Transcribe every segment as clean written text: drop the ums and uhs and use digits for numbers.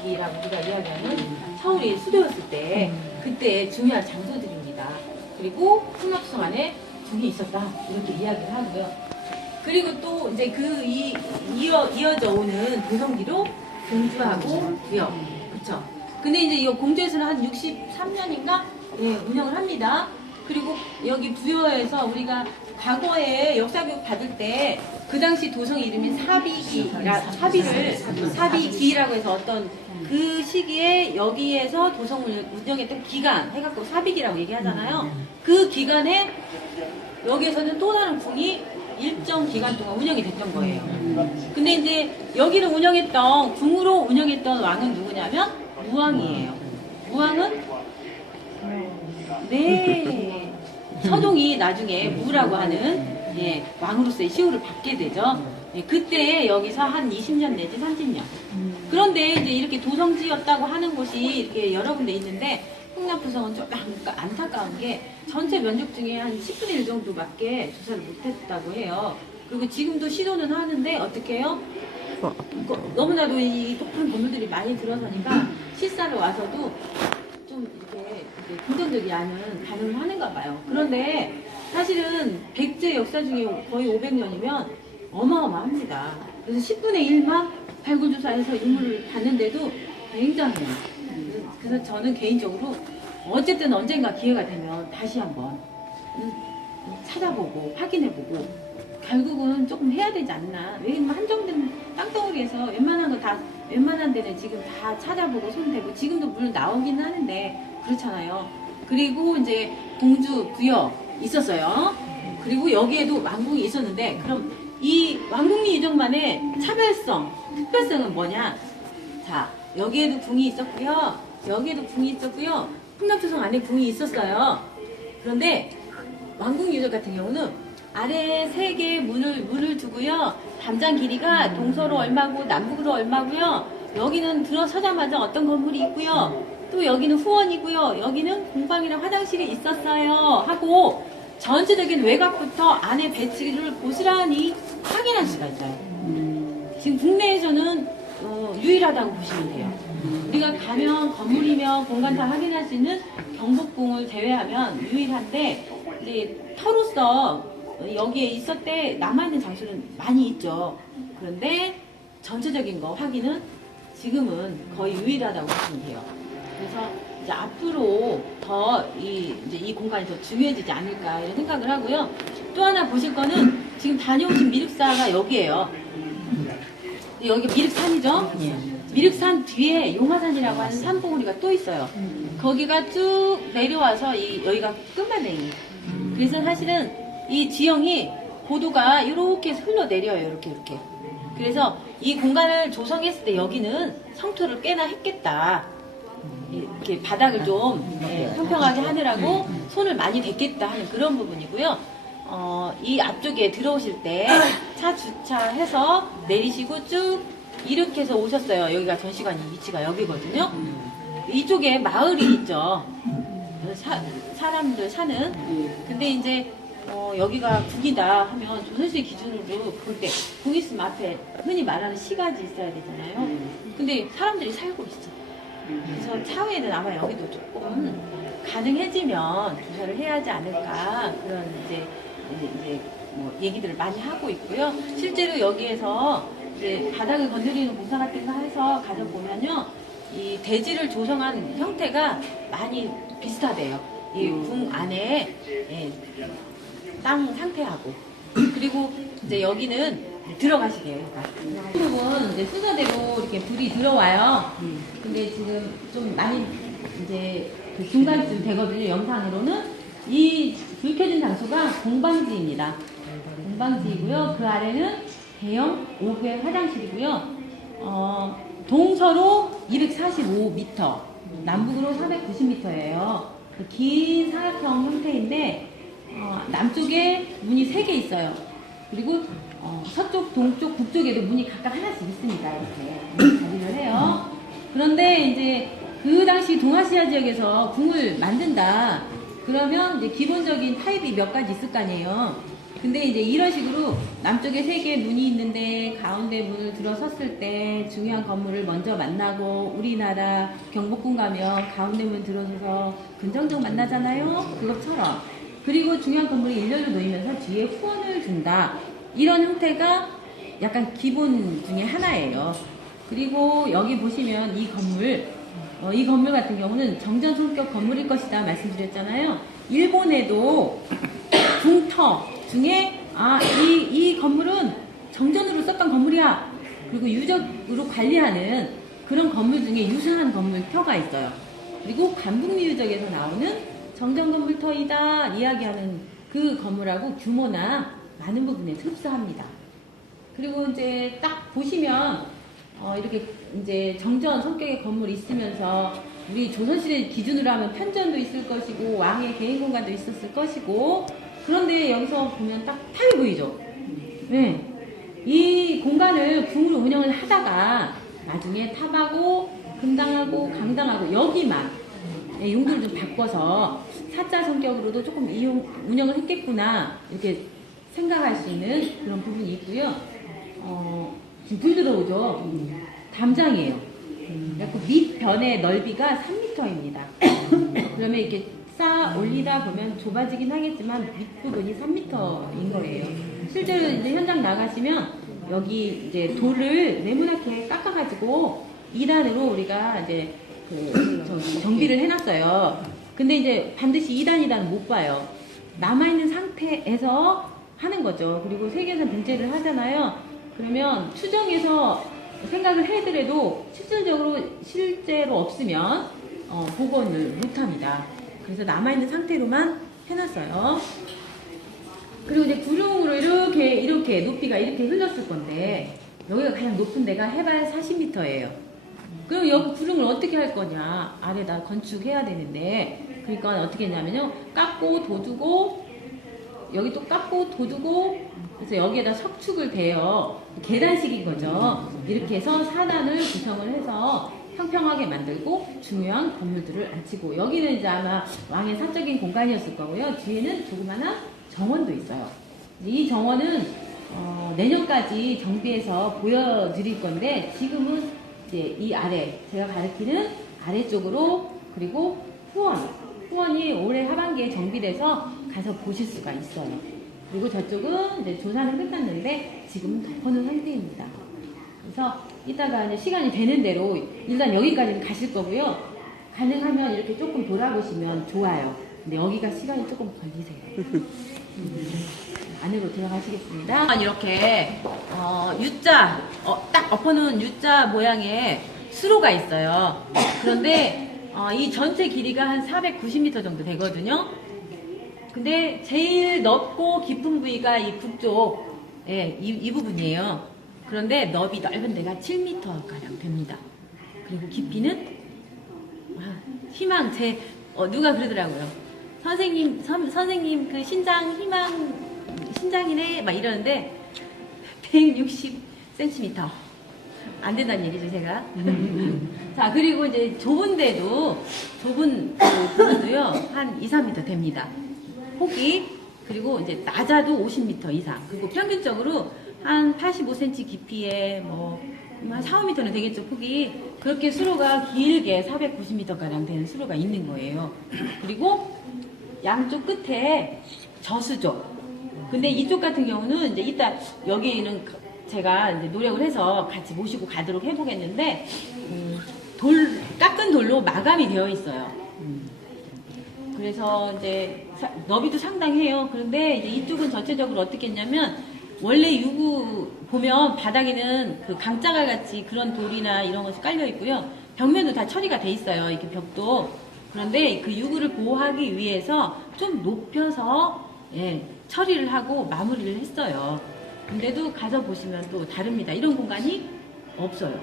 시기라고 우리가 이야기하는 서울이 수도였을 때 그때 중요한 장소들입니다. 그리고 풍납성 안에 궁이 있었다 이렇게 이야기를 하고요. 그리고 또 이제 이어져 오는 도성기로 공주하고 부여, 그쵸? 근데 이제 이 공주에서는 한 63년인가 운영을 합니다. 그리고 여기 부여에서 우리가 과거에 역사교육 받을 때 그 당시 도성 이름이 사비기라고 해서 어떤 그 시기에 여기에서 도성을 운영했던 기간 해갖고 사비기라고 얘기하잖아요. 그 기간에 여기에서는 또 다른 궁이 일정 기간 동안 운영이 됐던 거예요. 근데 이제 여기를 운영했던 궁으로 운영했던 왕은 누구냐면 무왕이에요. 무왕은 네 서동이 나중에 무라고 하는 왕으로서의 시호를 받게 되죠. 그때 여기서 한 20년 내지 30년. 그런데 이제 이렇게 도성지였다고 하는 곳이 이렇게 여러 군데 있는데 흥남부성은 좀 안타까운 게 전체 면적 중에 한 10분의 1 정도밖에 조사를 못했다고 해요. 그리고 지금도 시도는 하는데 어떻게 해요? 너무나도 이 높은 건물들이 많이 들어서니까 실사를 와서도 좀 이렇게 긍정적이 않은 반응을 하는가 봐요. 그런데 사실은 백제 역사 중에 거의 500년이면 어마어마합니다. 그래서 10분의 1만 발굴조사에서 인물을 봤는데도 굉장해요. 그래서 저는 개인적으로 어쨌든 언젠가 기회가 되면 다시 한번 찾아보고 확인해보고 결국은 조금 해야 되지 않나. 왜냐면 한정된 땅덩어리에서 웬만한 데는 지금 다 찾아보고 손대고 지금도 물론 나오긴 하는데 그렇잖아요. 그리고 이제 공주 부여 있었어요. 그리고 여기에도 왕궁이 있었는데 그럼 이 왕궁리 유적만의 차별성, 특별성은 뭐냐? 자, 여기에도 궁이 있었고요. 여기에도 궁이 있었고요. 흥남조성 안에 궁이 있었어요. 그런데 왕궁 유적 같은 경우는 아래에 3개의 문을 두고요. 담장 길이가 동서로 얼마고 남북으로 얼마고요. 여기는 들어서자마자 어떤 건물이 있고요. 또 여기는 후원이고요. 여기는 공방이랑 화장실이 있었어요. 하고 전체적인 외곽부터 안에 배치를 고스란히 확인할 수가 있어요. 지금 국내에서는 유일하다고 보시면 돼요. 우리가 가면 건물이며 공간 다 확인할 수 있는 경복궁을 제외하면 유일한데 이제 터로서 여기에 있었대 남아있는 장소는 많이 있죠. 그런데 전체적인 거 확인은 지금은 거의 유일하다고 보시면 돼요. 그래서 이제 앞으로 더 이 공간이 더 중요해지지 않을까 이런 생각을 하고요. 또 하나 보실 거는 지금 다녀오신 미륵사가 여기에요. 여기가 미륵산이죠? 미륵산 뒤에 용화산이라고 하는 산봉우리가 또 있어요. 거기가 쭉 내려와서 여기가 끝마댕이. 그래서 사실은 이 지형이 고도가 이렇게 흘러내려요. 이렇게. 그래서 이 공간을 조성했을 때 여기는 성토를 꽤나 했겠다. 이렇게 바닥을 좀 평평하게 하느라고 손을 많이 댔겠다 하는 그런 부분이고요. 이 앞쪽에 들어오실 때 차 주차해서 내리시고 쭉 이렇게 해서 오셨어요. 여기가 전시관 위치가 여기거든요. 이쪽에 마을이 있죠. 사람들 사는. 근데 이제 여기가 궁이다 하면 조선시대 기준으로 볼 때 궁 있으면 앞에 흔히 말하는 시가지 있어야 되잖아요. 근데 사람들이 살고 있어. 그래서 차후에는 아마 여기도 조금 가능해지면 조사를 해야 하지 않을까 그런 이제 뭐 얘기들을 많이 하고 있고요. 실제로 여기에서 이제 바닥을 건드리는 공사 같은 거 해서 가져보면요, 이 대지를 조성한 형태가 많이 비슷하대요. 이 궁 안에 땅 상태하고. 그리고 이제 여기는 들어가시게요. 이 부분 이제 순서대로 이렇게 불이 들어와요. 근데 지금 좀 많이 이제 그 중간쯤 되거든요. 영상으로는 이 불 켜진 장소가 공방지입니다. 공방지이고요. 그 아래는 대형 5개 화장실이고요. 동서로 245m, 남북으로 490m예요. 긴 사각형 형태인데 남쪽에 문이 3개 있어요. 그리고 서쪽, 동쪽, 북쪽에도 문이 각각 하나씩 있습니다. 이렇게 자리를 해요. 그런데 이제 그 당시 동아시아 지역에서 궁을 만든다. 그러면 이제 기본적인 타입이 몇 가지 있을 거 아니에요. 근데 이제 이런 식으로 남쪽에 3개의 문이 있는데 가운데 문을 들어섰을 때 중요한 건물을 먼저 만나고 우리나라 경복궁 가면 가운데 문 들어서서 근정정 만나잖아요. 그것처럼. 그리고 중요한 건물이 일렬로 놓이면서 뒤에 후원을 준다. 이런 형태가 약간 기본 중에 하나예요. 그리고 여기 보시면 이 건물 같은 경우는 정전 성격 건물일 것이다 말씀드렸잖아요. 일본에도 중터 중에 이 건물은 정전으로 썼던 건물이야. 그리고 유적으로 관리하는 그런 건물 중에 유사한 건물터가 있어요. 그리고 간북리 유적에서 나오는 정전 건물터이다 이야기하는 그 건물하고 규모나 많은 부분에 흡사합니다. 그리고 이제 딱 보시면 이렇게 이제 정전 성격의 건물이 있으면서 우리 조선시대 기준으로 하면 편전도 있을 것이고 왕의 개인 공간도 있었을 것이고 그런데 여기서 보면 딱 탑이 보이죠? 네. 이 공간을 궁으로 운영을 하다가 나중에 탑하고 금당하고 강당하고 여기만 용도를 좀 바꿔서 사자 성격으로도 조금 운영을 했겠구나 이렇게 생각할 수 있는 그런 부분이 있고요. 지금 불 들어오죠? 담장이에요. 그래서 밑변의 넓이가 3m입니다. 그러면 이렇게 쌓아 올리다 보면 좁아지긴 하겠지만 밑부분이 3m인 거예요. 실제로 이제 현장 나가시면 여기 이제 돌을 네모나게 깎아가지고 2단으로 우리가 이제 정비를 해놨어요. 근데 이제 반드시 2단은 못 봐요. 남아있는 상태에서 하는 거죠. 그리고 세계에서 등재를 하잖아요. 그러면 추정해서 생각을 해더라도 실제로 없으면 복원을 못합니다. 그래서 남아있는 상태로만 해놨어요. 그리고 이제 구룡으로 이렇게 높이가 이렇게 흘렀을 건데 여기가 가장 높은 데가 해발 40m예요. 그럼 여기 구룡을 어떻게 할 거냐? 아래다 건축해야 되는데 그러니까 어떻게 했냐면요. 깎고 도두고 여기 또 깎고 도두고 그래서 여기에다 석축을 대요. 계단식인 거죠. 이렇게 해서 4단을 구성을 해서 평평하게 만들고 중요한 건물들을 앉히고 여기는 이제 아마 왕의 사적인 공간이었을 거고요. 뒤에는 조그마한 정원도 있어요. 이 정원은 내년까지 정비해서 보여드릴 건데 지금은 이제 이 아래 제가 가리키는 아래쪽으로 그리고 후원이 올해 하반기에 정비돼서 가서 보실 수가 있어요. 그리고 저쪽은 이제 조사는 끝났는데 지금은 덮어놓은 상태입니다. 그래서 이따가 이제 시간이 되는 대로 일단 여기까지는 가실 거고요. 가능하면 이렇게 조금 돌아보시면 좋아요. 근데 여기가 시간이 조금 걸리세요. 안으로 들어가시겠습니다. 이렇게 U자 딱 엎어놓은 U자 모양의 수로가 있어요. 그런데 이 전체 길이가 한 490m 정도 되거든요. 근데 제일 넓고 깊은 부위가 이 북쪽 이 부분이에요. 그런데 넓은 데가 7m 가량 됩니다. 그리고 깊이는 희망 누가 그러더라고요. 선생님 그 신장이네 막 이러는데 160cm 안 된다는 얘기죠 제가. 자 그리고 이제 좁은 그 부분도요 한 2, 3m 됩니다. 폭이. 그리고 이제 낮아도 50m 이상. 그리고 평균적으로 한 85cm 깊이에 한 4, 5m는 되겠죠, 폭이. 그렇게 수로가 길게 490m가량 되는 수로가 있는 거예요. 그리고 양쪽 끝에 저수조. 근데 이쪽 같은 경우는 이제 이따 여기는 제가 이제 노력을 해서 같이 모시고 가도록 해보겠는데, 깎은 돌로 마감이 되어 있어요. 그래서 이제 너비도 상당해요. 그런데 이제 이쪽은 전체적으로 어떻게 했냐면 원래 유구 보면 바닥에는 그 강짜갈 같이 그런 돌이나 이런 것이 깔려 있고요. 벽면도 다 처리가 돼 있어요. 이렇게 벽도. 그런데 그 유구를 보호하기 위해서 좀 높여서 처리를 하고 마무리를 했어요. 근데도 가서 보시면 또 다릅니다. 이런 공간이 없어요.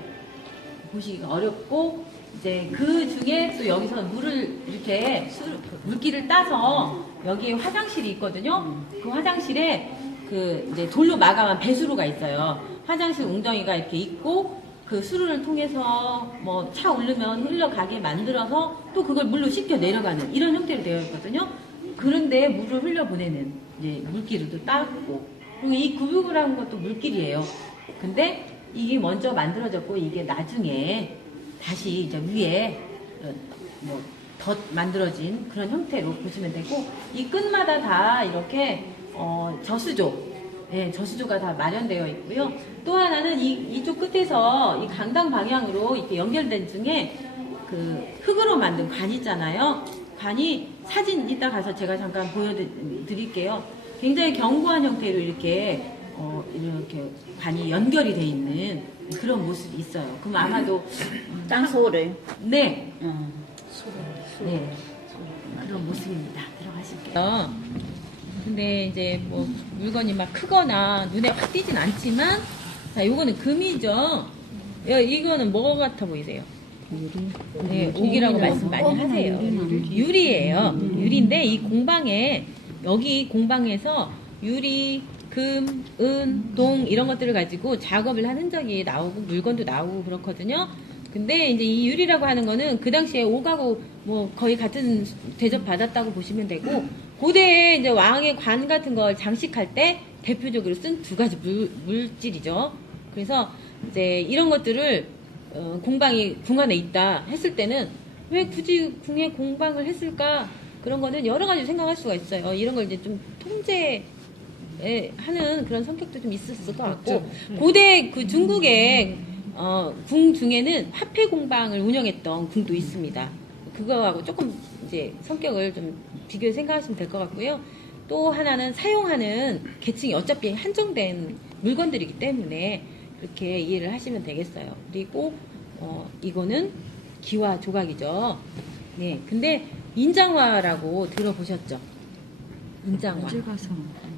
보시기가 어렵고 이제 그 중에 또 여기서 물을 이렇게 물기를 따서 여기에 화장실이 있거든요. 그 화장실에 그 이제 돌로 마감한 배수로가 있어요. 화장실 웅덩이가 이렇게 있고 그 수로를 통해서 뭐 차 오르면 흘러가게 만들어서 또 그걸 물로 씻겨 내려가는 이런 형태로 되어 있거든요. 그런데 물을 흘려보내는 이제 물기로도 닦고, 그리고 이 구불구라는 것도 물길이에요. 근데 이게 먼저 만들어졌고 이게 나중에 다시 이제 위에 뭐 덧 만들어진 그런 형태로 보시면 되고, 이 끝마다 다 이렇게 저수조, 예, 저수조가 다 마련되어 있고요. 또 하나는 이쪽 끝에서 이 강당 방향으로 이렇게 연결된 중에 그 흙으로 만든 관 있잖아요. 관이 사진 이따 가서 제가 잠깐 보여드릴게요. 굉장히 견고한 형태로 이렇게 관이 연결이 돼 있는 그런 모습이 있어요. 그럼 아마도 땅소를. 네, 네, 그런 모습입니다. 들어가실게요. 근데 이제 뭐 물건이 막 크거나 눈에 확 띄진 않지만, 자, 요거는 금이죠. 이거는 뭐 같아 보이세요? 유리. 네, 옥이라고 말씀 많이 하세요. 유리예요. 유리인데 이 공방에, 여기 공방에서 유리, 금, 은, 동 이런 것들을 가지고 작업을 한 흔적이 나오고 물건도 나오고 그렇거든요. 근데 이제 이 유리라고 하는 거는 그 당시에 옥하고 뭐 거의 같은 대접 받았다고 보시면 되고, 고대에 이제 왕의 관 같은 걸 장식할 때 대표적으로 쓴 두 가지 물질이죠. 그래서 이제 이런 것들을 공방이 궁 안에 있다 했을 때는 왜 굳이 궁에 공방을 했을까? 그런 거는 여러 가지 생각할 수가 있어요. 이런 걸 이제 좀 통제하는 그런 성격도 좀 있었을 것 같고, 고대 그 중국의 궁 중에는 화폐 공방을 운영했던 궁도 있습니다. 그거하고 조금 이제 성격을 좀 비교해 생각하시면 될 것 같고요. 또 하나는 사용하는 계층이 어차피 한정된 물건들이기 때문에 그렇게 이해를 하시면 되겠어요. 그리고 이거는 기와 조각이죠. 네, 근데 인장화라고 들어보셨죠? 인장화.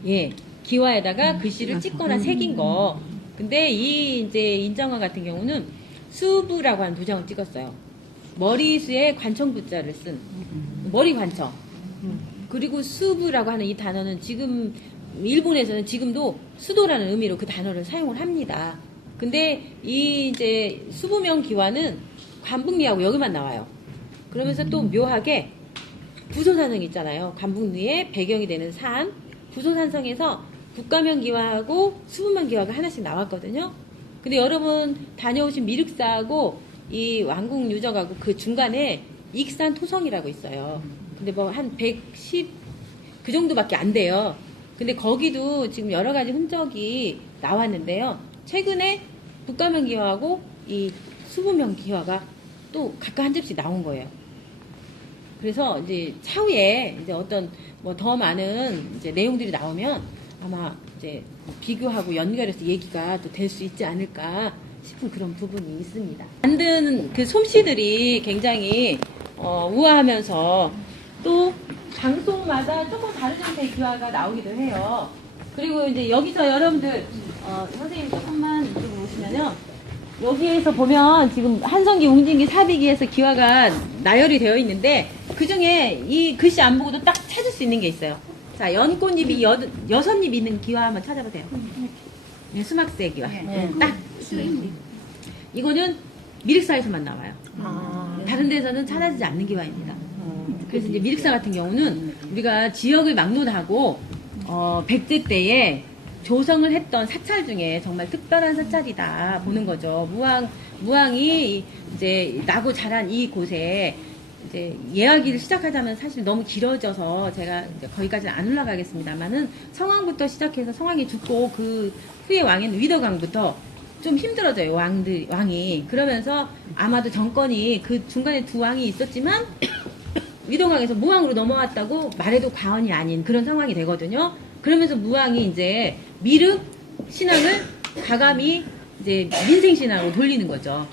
예, 기와에다가 글씨를 찍거나 새긴 거. 근데 이 이제 인장화 같은 경우는 수부라고 하는 도장을 찍었어요. 머리수에 관청부자를 쓴 머리 관청. 그리고 수부라고 하는 이 단어는 지금 일본에서는 지금도 수도라는 의미로 그 단어를 사용을 합니다. 근데 이 이제 수부명 기와는 관북리하고 여기만 나와요. 그러면서 또 묘하게 부소산성 있잖아요. 관북리에 배경이 되는 산, 부소산성에서 국가명 기와하고 수부명 기와가 하나씩 나왔거든요. 근데 여러분 다녀오신 미륵사하고 이 왕궁 유적하고 그 중간에 익산 토성이라고 있어요. 근데 뭐 한 110 그 정도밖에 안 돼요. 근데 거기도 지금 여러 가지 흔적이 나왔는데요. 최근에 국가명 기와하고 이 수부명 기와가 또 각각 한 접씩 나온 거예요. 그래서 이제 차후에 이제 어떤 뭐 더 많은 이제 내용들이 나오면 아마 이제 비교하고 연결해서 얘기가 또 될 수 있지 않을까 싶은 그런 부분이 있습니다. 만든 그 솜씨들이 굉장히 우아하면서 또 장소마다 조금 다른 형태의 기와가 나오기도 해요. 그리고 이제 여기서 여러분들 선생님 조금만 이쪽으로 오시면요. 여기에서 보면 지금 한성기, 웅진기, 사비기에서 기와가 나열이 되어 있는데 그 중에 이 글씨 안 보고도 딱 찾을 수 있는 게 있어요. 자, 연꽃잎이 6잎 있는 기와 한번 찾아보세요. 네, 수막새 기와. 딱. 이거는 미륵사에서만 나와요. 다른 데서는 찾아지지 않는 기와입니다. 그래서 이제 미륵사 같은 경우는 우리가 지역을 막론하고 백제 때에 조성을 했던 사찰 중에 정말 특별한 사찰이다 보는 거죠. 무왕이 이제 나고 자란 이 곳에 이제 이야기를 시작하자면 사실 너무 길어져서 제가 이제 거기까지는 안 올라가겠습니다만은 성왕부터 시작해서 성왕이 죽고 그 후에 왕인 위덕왕부터 좀 힘들어져요. 왕이. 그러면서 아마도 정권이 그 중간에 두 왕이 있었지만 위덕왕에서 무왕으로 넘어왔다고 말해도 과언이 아닌 그런 상황이 되거든요. 그러면서 무왕이 이제 미륵 신앙을 가감히 이제 민생 신앙으로 돌리는 거죠.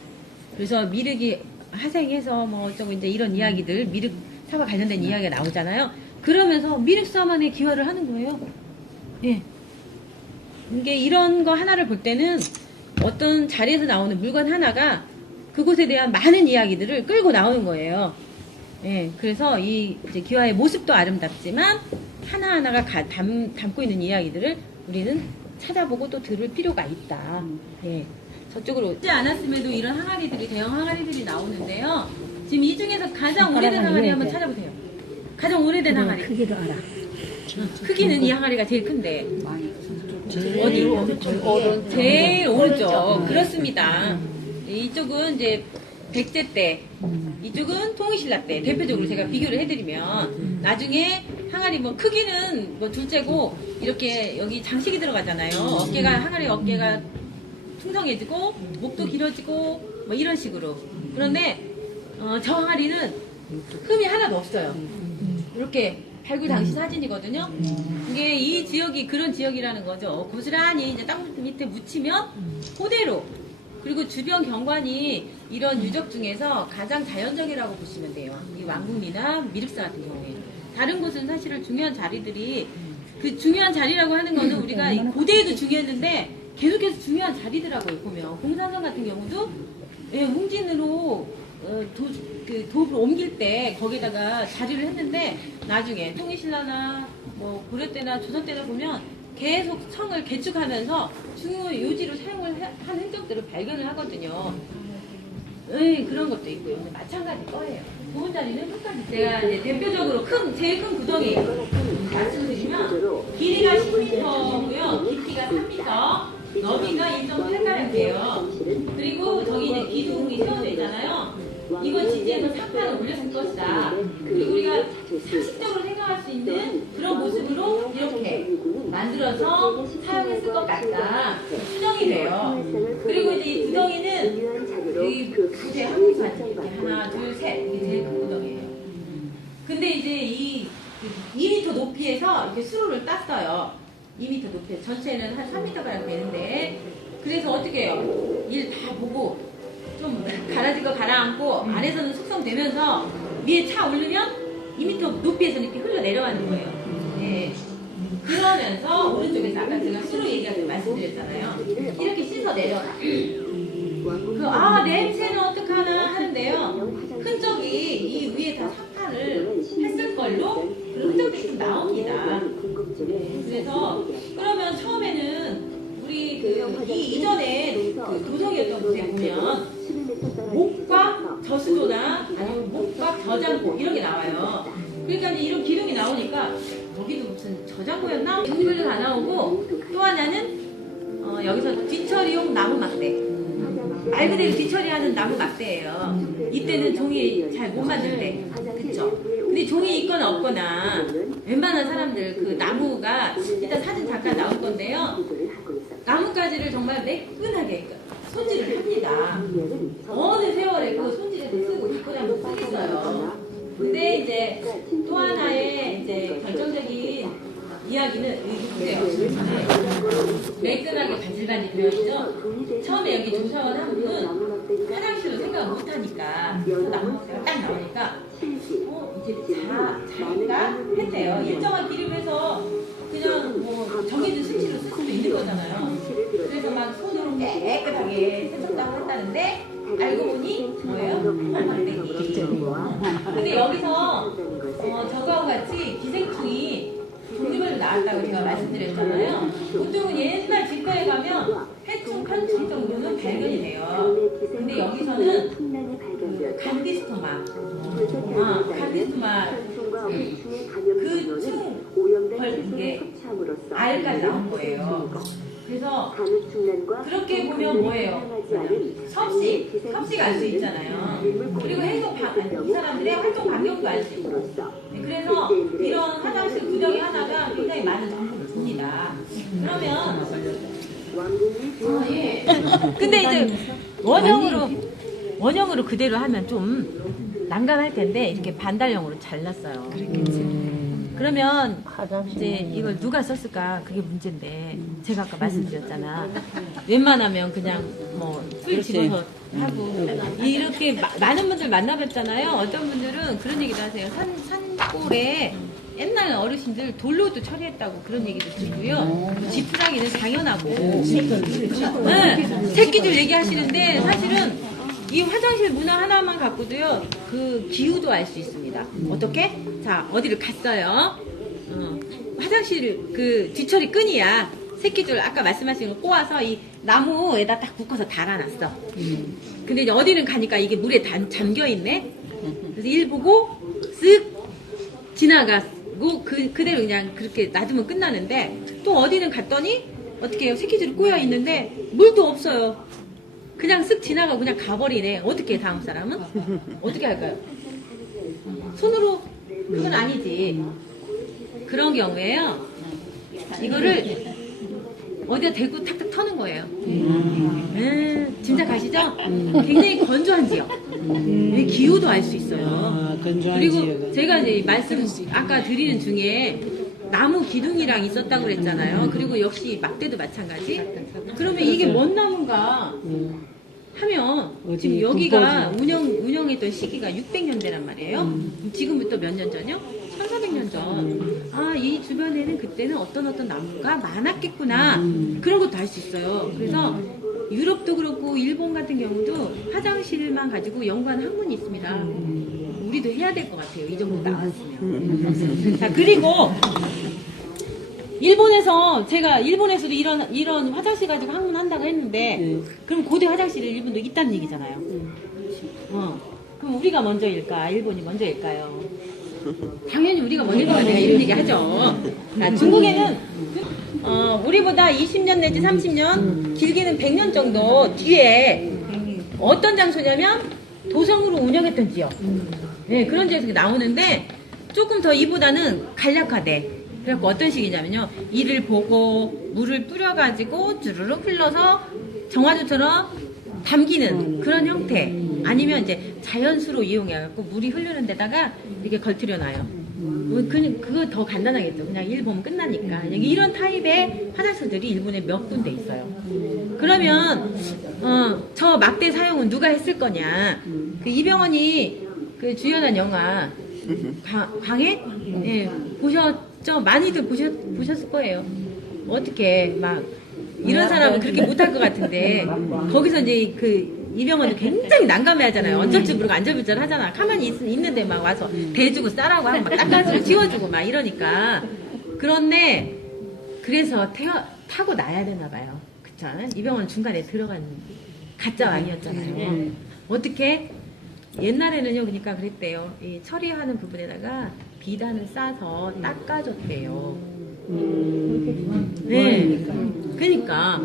그래서 미륵이 하생해서 뭐 어쩌고 이제 이런 이야기들, 미륵 사과 관련된 이야기가 나오잖아요. 그러면서 미륵사만의 기화를 하는 거예요. 예. 이게 이런 거 하나를 볼 때는 어떤 자리에서 나오는 물건 하나가 그곳에 대한 많은 이야기들을 끌고 나오는 거예요. 예, 그래서 이 이제 기와의 모습도 아름답지만 하나하나가 담고 있는 이야기들을 우리는 찾아보고 또 들을 필요가 있다. 예, 저쪽으로 오지 않았음에도 이런 항아리들이, 대형 항아리들이 나오는데요. 지금 이 중에서 가장 오래된 항아리 한번 찾아보세요. 가장 오래된 항아리. 크기도 알아. 크기는 이 항아리가 제일 큰데. 어디? 제일 오른쪽. 그렇습니다. 이쪽은 이제 백제 때, 이쪽은 통일신라 때 대표적으로 제가 비교를 해드리면 나중에 항아리 뭐 크기는 뭐 둘째고 이렇게 여기 장식이 들어가잖아요. 어깨가 항아리 어깨가 풍성해지고 목도 길어지고 뭐 이런 식으로. 그런데 저 항아리는 흠이 하나도 없어요. 이렇게 발굴 당시 사진이거든요. 이게 이 지역이 그런 지역이라는 거죠. 고스란히 이제 땅 밑에 묻히면 그대로. 그리고 주변 경관이 이런 유적 중에서 가장 자연적이라고 보시면 돼요. 이 왕궁리나 미륵사 같은 경우에. 다른 곳은 사실은 중요한 자리들이 그 중요한 자리라고 하는 거는 우리가 이 고대에도 중요했는데 계속해서 중요한 자리더라고요. 보면 공산성 같은 경우도 웅진으로 도읍을 옮길 때 거기다가 자리를 했는데 나중에 통일신라나 뭐 고려 때나 조선 때나 보면 계속 성을 개축하면서 중요 요지로 사용을 한 흔적들을 발견을 하거든요. 그런 것도 있고요. 마찬가지 거예요. 좋은 자리는 끝까지. 제가 이제 대표적으로 제일 큰 구덩이 말씀드리면 길이가 10m고요. 깊이가 3m. 너비가 1.8가량 돼요. 그리고 저기 이제 기둥이 세워져 있잖아요. 이건 지지에서 상판을 올렸을 것이다. 그리고 우리가 상식적으로 생각할 수 있는 그런 모습으로 이렇게 만들어서 사용했을 것 같다. 추정이 돼요. 그리고 이제 이 구덩이는 여기 구세 한 곳만 이렇게 하나, 둘, 셋 이게 제일 큰 구덩이에요. 근데 이제 이 2m 높이에서 이렇게 수로를 땄어요. 2m 높이 전체는 한 3m가량 되는데 그래서 어떻게 해요? 일 다 보고 좀 가라질 거 가라앉고 안에서는 숙성되면서 위에 차 올리면 2m 높이에서 이렇게 흘러 내려가는 거예요. 네. 그러면서 오른쪽에서 아까 제가 수로 얘기할 때 말씀드렸잖아요. 이렇게 씻어 내려가. 냄새는 어떡하나 하는데요. 흔적이 이 위에 다 삭판을 했을 걸로 그런 흔적들이 좀 나옵니다. 그래서 그러면 처음에는 우리 이전에 도성이었던 곳에 보면 목과 저수도나 아니면 목과 저장고 이런 게 나와요. 그러니까 이제 이런 기둥이 나오니까 여기도 무슨 저장고였나? 종류별로 다 나오고 또 하나는 여기서 뒤처리용 나무 막대. 말 그대로 뒤처리하는 나무 막대예요. 이때는 종이 잘 못 만들 때. 그쵸? 근데 종이 있거나 없거나 웬만한 사람들 그 나무가 일단 사진 잠깐 나올 건데요. 나뭇가지를 정말 매끈하게 손질을 합니다. 어느 세월에 그 손질해서 쓰고 뒷고장도 쓰겠어요. 근데 이제 또 하나의 이제 결정적인 이야기는 여기 보세요. 매끈하게 반질반질 되어있죠. 처음에 여기 조사원 한 분은 화장실로 생각을 못하니까 나무가 딱 나오니까 이제 자기가 했대요. 일정한 길이로 해서 그냥 뭐 정해진 수치로 쓸 수도 있는 거잖아요. 그래서 막 손으로 깨끗하게 세척다고 했다는데 알고 보니 뭐예요? 한방대기. 근데 여기서 저거와 같이 기생충이 종류별로 나왔다고 제가 말씀드렸잖아요. 보통은 옛날 집회에 가면 해충, 편충 정도는 발견이 돼요. 근데 여기서는 간디스토마, 간디스토마 그 충 알까지 나온 거예요. 그래서 그렇게 보면 뭐예요? 섭씨가 알 수 있잖아요. 그리고 이 사람들의 활동 반경도 알 수 있고. 그래서 이런 화장실 구덩이 하나가 굉장히 많은 정보를 줍니다. 그러면 근데 이제 원형으로 그대로 하면 좀 난감할 텐데 이렇게 반달형으로 잘랐어요. 그러면 이제 이걸 누가 썼을까 그게 문제인데 제가 아까 말씀드렸잖아. 웬만하면 그냥 뭐풀 집어서 하고 이렇게 많은 분들 만나뵀잖아요. 어떤 분들은 그런 얘기도 하세요. 산골에 옛날 어르신들 돌로도 처리했다고 그런 얘기도 듣고요. 지푸라기는 당연하고 새끼들 얘기하시는데 사실은 이 화장실 문화 하나만 갖고도요 그 기후도 알 수 있습니다. 어떻게? 자, 어디를 갔어요? 화장실 그 뒤처리 끈이야. 새끼줄 아까 말씀하신 거 꼬아서 이 나무에다 딱 묶어서 달아놨어. 근데 이제 어디는 가니까 이게 물에 잠겨 있네. 그래서 일 보고 쓱 지나가 그대로 그냥 그렇게 놔두면 끝나는데 또 어디는 갔더니 어떻게 해요? 새끼줄이 꼬여 있는데 물도 없어요. 그냥 쓱 지나가고 그냥 가버리네. 어떻게 해, 다음 사람은? 어떻게 할까요? 손으로 그건 아니지. 그런 경우에요. 이거를 어디다 대고 탁탁 터는 거예요. 짐작가시죠? 굉장히 건조한 지역. 기후도 알 수 있어요. 그리고 제가 이제 말씀 아까 드리는 중에 나무 기둥이랑 있었다고 그랬잖아요. 그리고 역시 막대도 마찬가지. 그러면 이게 뭔 나무인가 하면 지금 여기가 운영했던 시기가 600년대란 말이에요. 지금부터 몇 년 전이요? 1400년 전. 아, 이 주변에는 그때는 어떤 나무가 많았겠구나. 그런 것도 알 수 있어요. 그래서 유럽도 그렇고 일본 같은 경우도 화장실만 가지고 연구하는 학문이 있습니다. 우리도 해야 될 것 같아요. 이 정도 나왔으면. 자, 그리고 제가 일본에서도 이런 화장실 가지고 학문한다고 했는데, 그럼 고대 화장실이 일본도 있다는 얘기잖아요. 그럼 우리가 먼저일까? 일본이 먼저일까요? 당연히 우리가 먼저일 거다. 내가 이런 얘기 하죠. 자, 중국에는 우리보다 20년 내지 30년, 길게는 100년 정도 뒤에 어떤 장소냐면 도성으로 운영했던 지역. 네, 그런 지역에서 나오는데 조금 더 이보다는 간략화돼. 그래갖고 어떤 식이냐면요. 이를 보고 물을 뿌려가지고 주르륵 흘러서 정화조처럼 담기는 그런 형태. 아니면 이제 자연수로 이용해갖고 물이 흐르는 데다가 이렇게 걸트려놔요. 그거 더 간단하겠죠. 그냥 일 보면 끝나니까. 이런 타입의 화장실들이 일본에 몇 군데 있어요. 그러면 저 막대 사용은 누가 했을 거냐. 그 이병헌이 그 주연한 영화 광해? 예, 보셨죠? 많이들 보셨을 거예요. 어떻게 막 이런 사람은 그렇게 못할 것 같은데 거기서 이제 그 이병헌이 굉장히 난감해 하잖아요. 어쩔 줄 모르고 안절부절 하잖아. 가만히 있는데 막 와서 대주고 싸라고 하고 막 닦아주고 치워주고 막 이러니까. 그런데 그래서 타고 나야 되나 봐요. 그쵸? 이병헌은 중간에 들어간 가짜 왕이었잖아요. 어떻게? 옛날에는요, 그러니까 그랬대요. 이 처리하는 부분에다가 비단을 싸서 닦아줬대요. 네. 그러니까.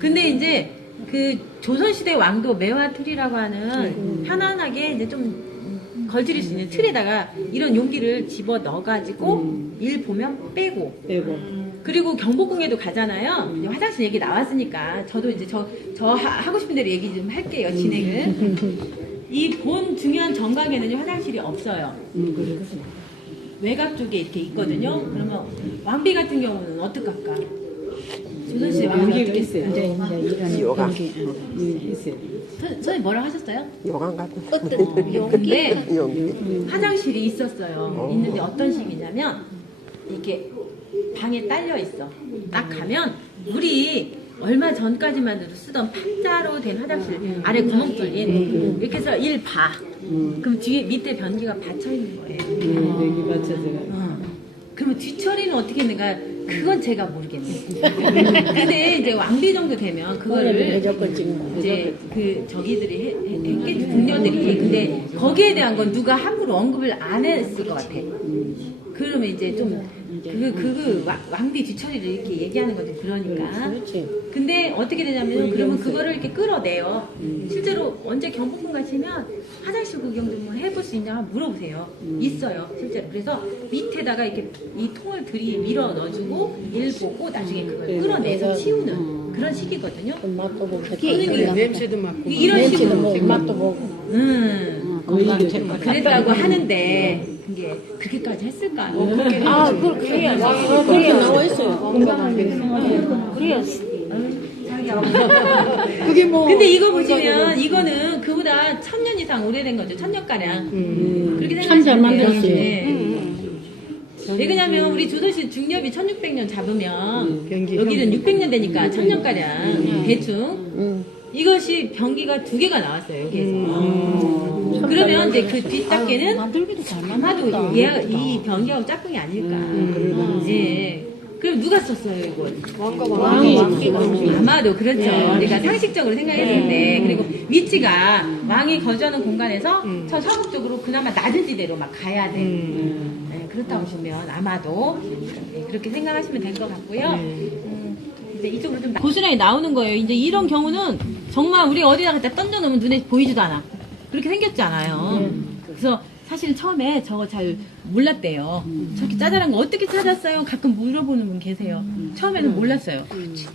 근데 이제 그 조선시대 왕도 매화틀이라고 하는 편안하게 이제 좀 걸들일 수 있는 틀에다가 이런 용기를 집어 넣어가지고 일 보면 빼고. 그리고 경복궁에도 가잖아요. 이제 화장실 얘기 나왔으니까 저도 이제 저 하고 싶은 대로 얘기 좀 할게요. 진행을. 이 본 중요한 정각에는 화장실이 없어요. 외곽 쪽에 이렇게 있거든요. 그러면 왕비 같은 경우는 어떡할까? 조선시대 왕비 어떻게 했어요? 요강. 선생님 뭐라고 하셨어요? 요강 같은. 근데 화장실이 있었어요. 있는데 어떤 식이냐면 이렇게 방에 딸려 있어. 딱 가면 우리 얼마 전까지만 해도 쓰던 판자로 된 화장실 아래 구멍 뚫린 이렇게 해서 일 봐. 그럼 뒤에 밑에 변기가 받쳐 있는 거예요. 여기 받쳐서. 그러면 뒤처리는 어떻게 했는가? 그건 제가 모르겠네. 근데 이제 왕비 정도 되면 그거를 이제 그 저기들이 했겠지, 궁녀들이. 근데 거기에 대한 건 누가 함부로 언급을 안 했을 것 같아. 그러면 이제 좀 왕비 뒤처리를 이렇게 얘기하는 것도 그러니까. 근데 어떻게 되냐면 그러면 그거를 이렇게 끌어내요. 실제로 언제 경복궁 가시면 화장실 구경 좀 해볼 수 있냐 물어보세요. 있어요, 실제로. 그래서 밑에다가 이렇게 이 통을 밀어 넣어주고 일 보고 나중에 그걸 끌어내서 치우는 그런 식이거든요. 맛도 보고. 냄새도 맡고. 이런 식으로. 맛도 보고. 그랬다고 하는데 그게 그렇게까지 했을까? 그래야 나와 있어요. 그래요. 그게 뭐. 근데 이거 보시면 이거는 그보다 1000년 이상 오래된 거죠. 1000년가량. 그렇게 참 잘 생각하시면 만들었어요. 돼요. 네. 왜 그러냐면 우리 조선시 중엽이 1600년 잡으면 여기는 600년 되니까 1000년가량 대충 이것이 변기가 2개가 나왔어요. 여기에서. 그러면 이제 그 뒷닦개는 만들기도 잘 만들었다. 아마도 이 변기하고 짝꿍이 아닐까. 예. 그럼 누가 썼어요 이걸? 왕이. 아마도 그렇죠. 우리가 상식적으로 생각했을 때 그리고 위치가 왕이 거주하는 공간에서 저 서북쪽으로 그나마 낮은 지대로 막 가야 돼. 네, 그렇다고 보면 아마도 그렇게 생각하시면 될 것 같고요. 이제 이쪽으로 좀 고스란히 나오는 거예요. 이제 이런 경우는 정말 우리 어디다 갖다 던져놓으면 눈에 보이지도 않아. 그렇게 생겼잖아요. 그래서 사실은 처음에 저거 잘 몰랐대요. 저렇게 짜잘한 거 어떻게 찾았어요? 가끔 물어보는 분 계세요. 처음에는 몰랐어요.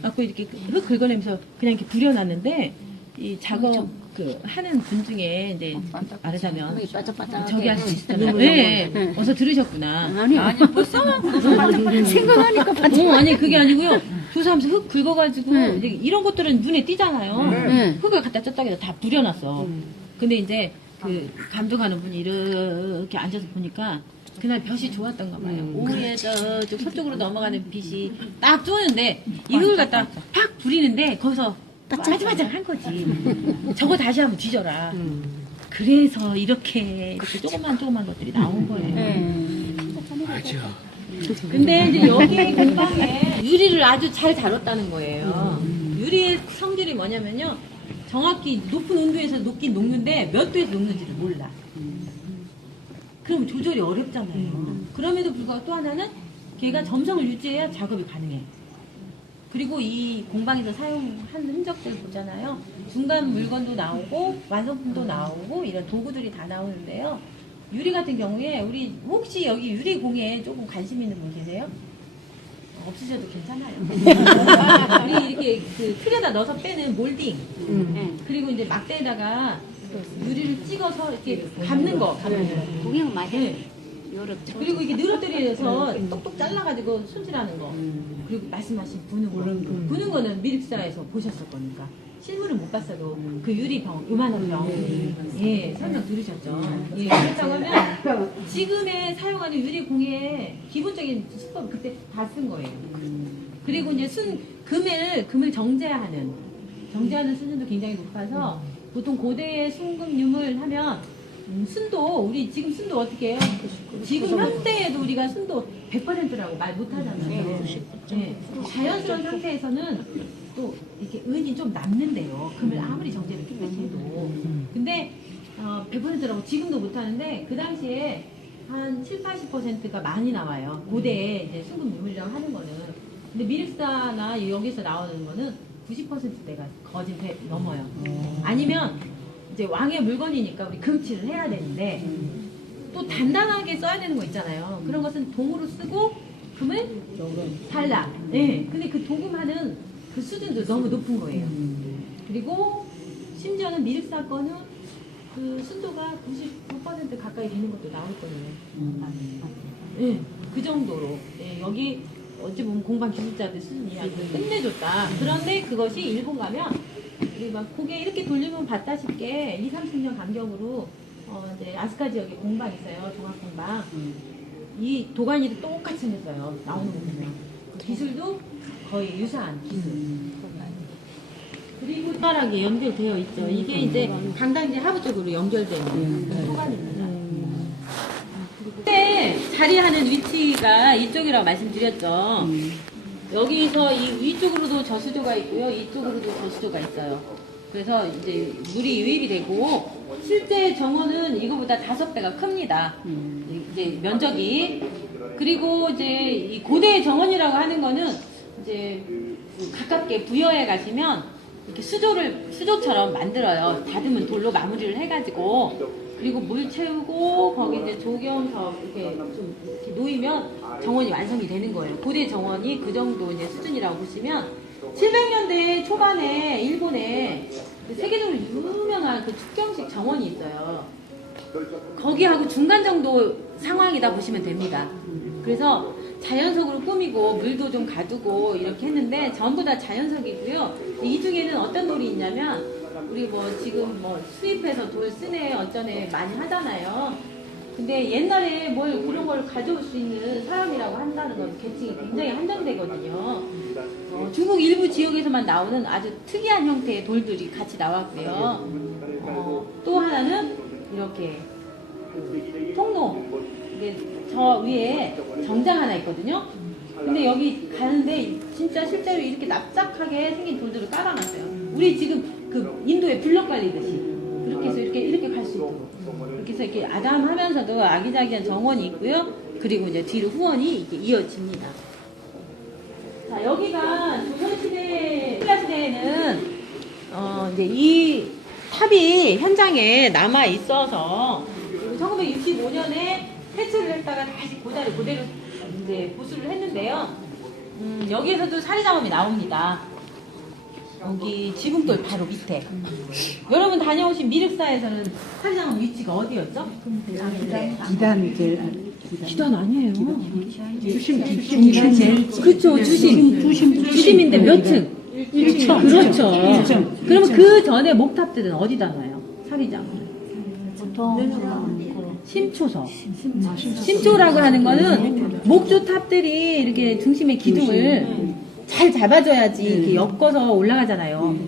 갖고 이렇게 흙 긁어내면서 그냥 이렇게 부려놨는데 이 작업 하는 분 중에 이제 말하자면 저기 할 수 있잖아요. 네, 어서 들으셨구나. 아니 벌써 생각하니까 아니 그게 아니고요. 조사하면서 흙 긁어가지고 이제 이런 것들은 눈에 띄잖아요. 흙을 갖다 저쪽에다 다 부려놨어. 근데 이제 그 감독하는 분이 이렇게 앉아서 보니까 그날 볕이 좋았던가 봐요. 오후에 저쪽 서쪽으로 넘어가는 빛이 딱 쏘는데 이 흙을 갖다 팍 부리는데 거기서 빠지바짝 한 거지. 저거 다시 한번 뒤져라. 그래서 이렇게 조그만 것들이 나온 거예요. 맞아. 근데 이제 여기 공방에 유리를 아주 잘 다뤘다는 거예요. 유리의 성질이 뭐냐면요. 정확히 높은 온도에서 녹는데 몇 도에서 녹는지를 몰라. 그럼 조절이 어렵잖아요. 그럼에도 불구하고 또 하나는 걔가 점성을 유지해야 작업이 가능해. 그리고 이 공방에서 사용한 흔적들 보잖아요. 중간 물건도 나오고 완성품도 나오고 이런 도구들이 다 나오는데요. 유리 같은 경우에 우리 혹시 여기 유리 공예에 조금 관심 있는 분 계세요? 없으셔도 괜찮아요. 우리 이렇게 그 틀에다 넣어서 빼는 몰딩. 그리고 이제 막대에다가 유리를 찍어서 이렇게 감는 거. 공약 맞아. 네. 유럽 그리고 이게 늘어뜨려서 똑똑 잘라가지고 손질하는 거. 그리고 말씀하신 부는 거. 부는 거는 미륵사에서 보셨을 거니까. 실물은 못 봤어도 그 유리병, 요만한 병. 예, 설명 들으셨죠? 예, 그렇다고 하면 지금에 사용하는 유리 공예의 기본적인 수법 그때 다 쓴 거예요. 그리고 이제 금을 정제하는 수준도 굉장히 높아서 보통 고대의 순금 유물 하면 순도, 우리 지금 순도 어떻게 해요? 지금 현대에도 우리가 순도 100%라고 말 못 하잖아요. 네. 자연스러운 상태에서는 또 이렇게 은이 좀 남는데요. 금을 아무리 정제를 깨끗이 해도. 근데 100%라고 지금도 못 하는데 그 당시에 한 7, 80%가 많이 나와요. 고대에 이제 순금 유물이라고 하는 거는. 근데 미륵사나 여기서 나오는 거는 90%대가 거진 넘어요. 아니면 이제 왕의 물건이니까 우리 금칠을 해야 되는데 또 단단하게 써야 되는 거 있잖아요. 그런 것은 동으로 쓰고 금을 발라. 네. 근데 그 도금하는 그 수준도 너무 높은 거예요. 그리고 심지어는 미륵사 거는 그 순도가 99% 가까이 되는 것도 나올 거예요. 네. 그 정도로. 네. 여기 어찌 보면 공방 기술자들 수준이 아주 끝내줬다. 그런데 그것이 일본 가면 우리 막 고개 이렇게 돌리면 봤다시피 2, 30년 간격으로 이제 아스카 지역에 공방 있어요. 종합 공방. 이 도가니도 똑같이 생겼어요. 나오는 거 보면. 그 기술도 거의 유사한 기술. 그리고 손가락에 연결되어 있죠. 이게 이제 강당지 하부 쪽으로 연결되는 도가니입니다. 그때 자리하는 위치가 이쪽이라고 말씀드렸죠. 여기서 이 위쪽으로도 저수조가 있고요. 이쪽으로도 저수조가 있어요. 그래서 이제 물이 유입이 되고 실제 정원은 이거보다 5배가 큽니다. 이제 면적이. 그리고 이제 이 고대 정원이라고 하는 거는 이제 가깝게 부여에 가시면 이렇게 수조처럼 만들어요. 다듬은 돌로 마무리를 해가지고. 그리고 물 채우고 거기 이제 조경석 이렇게 좀 이렇게 놓이면 정원이 완성이 되는 거예요. 고대 정원이 그 정도 이제 수준이라고 보시면 700년대 초반에 일본에 세계적으로 유명한 그 축경식 정원이 있어요. 거기하고 중간 정도 상황이다 보시면 됩니다. 그래서 자연석으로 꾸미고 물도 좀 가두고 이렇게 했는데 전부 다 자연석이고요. 이 중에는 어떤 돌이 있냐면 우리 뭐 지금 뭐 수입해서 돌 쓰네 어쩌네 많이 하잖아요. 근데 옛날에 뭘 그런 걸 가져올 수 있는 사람이라고 한다는 건 계층이 굉장히 한정되거든요. 중국 일부 지역에서만 나오는 아주 특이한 형태의 돌들이 같이 나왔고요. 또 하나는 이렇게 통로. 이게 저 위에 정장 하나 있거든요. 근데 여기 가는데 진짜 실제로 이렇게 납작하게 생긴 돌들을 깔아놨어요. 우리 지금 그 인도에 블럭 깔리듯이 그렇게 해서 이렇게 갈 수 있도록 그렇게 해서 이렇게 아담하면서도 아기자기한 정원이 있고요. 그리고 이제 뒤로 후원이 이렇게 이어집니다. 자, 여기가 조선시대, 신라시대에는 이제 이 탑이 현장에 남아 있어서 1965년에 폐쇄를 했다가 다시 그대로 이제 보수를 했는데요. 여기에서도 사리장엄이 나옵니다. 여기 지붕돌 바로 밑에. 여러분 다녀오신 미륵사에서는 사리장엄 위치가 어디였죠? 기단 제일 기단 아니에요. 주심 그렇죠. 주심인데 몇 층? 1층. 그렇죠. 그러면 그 전에 목탑들은 어디다 놔요? 사리장엄. 심초서. 심초라고 하는 거는 목조탑들이 이렇게 중심의 기둥을 잘 잡아줘야지 이렇게 엮어서 올라가잖아요.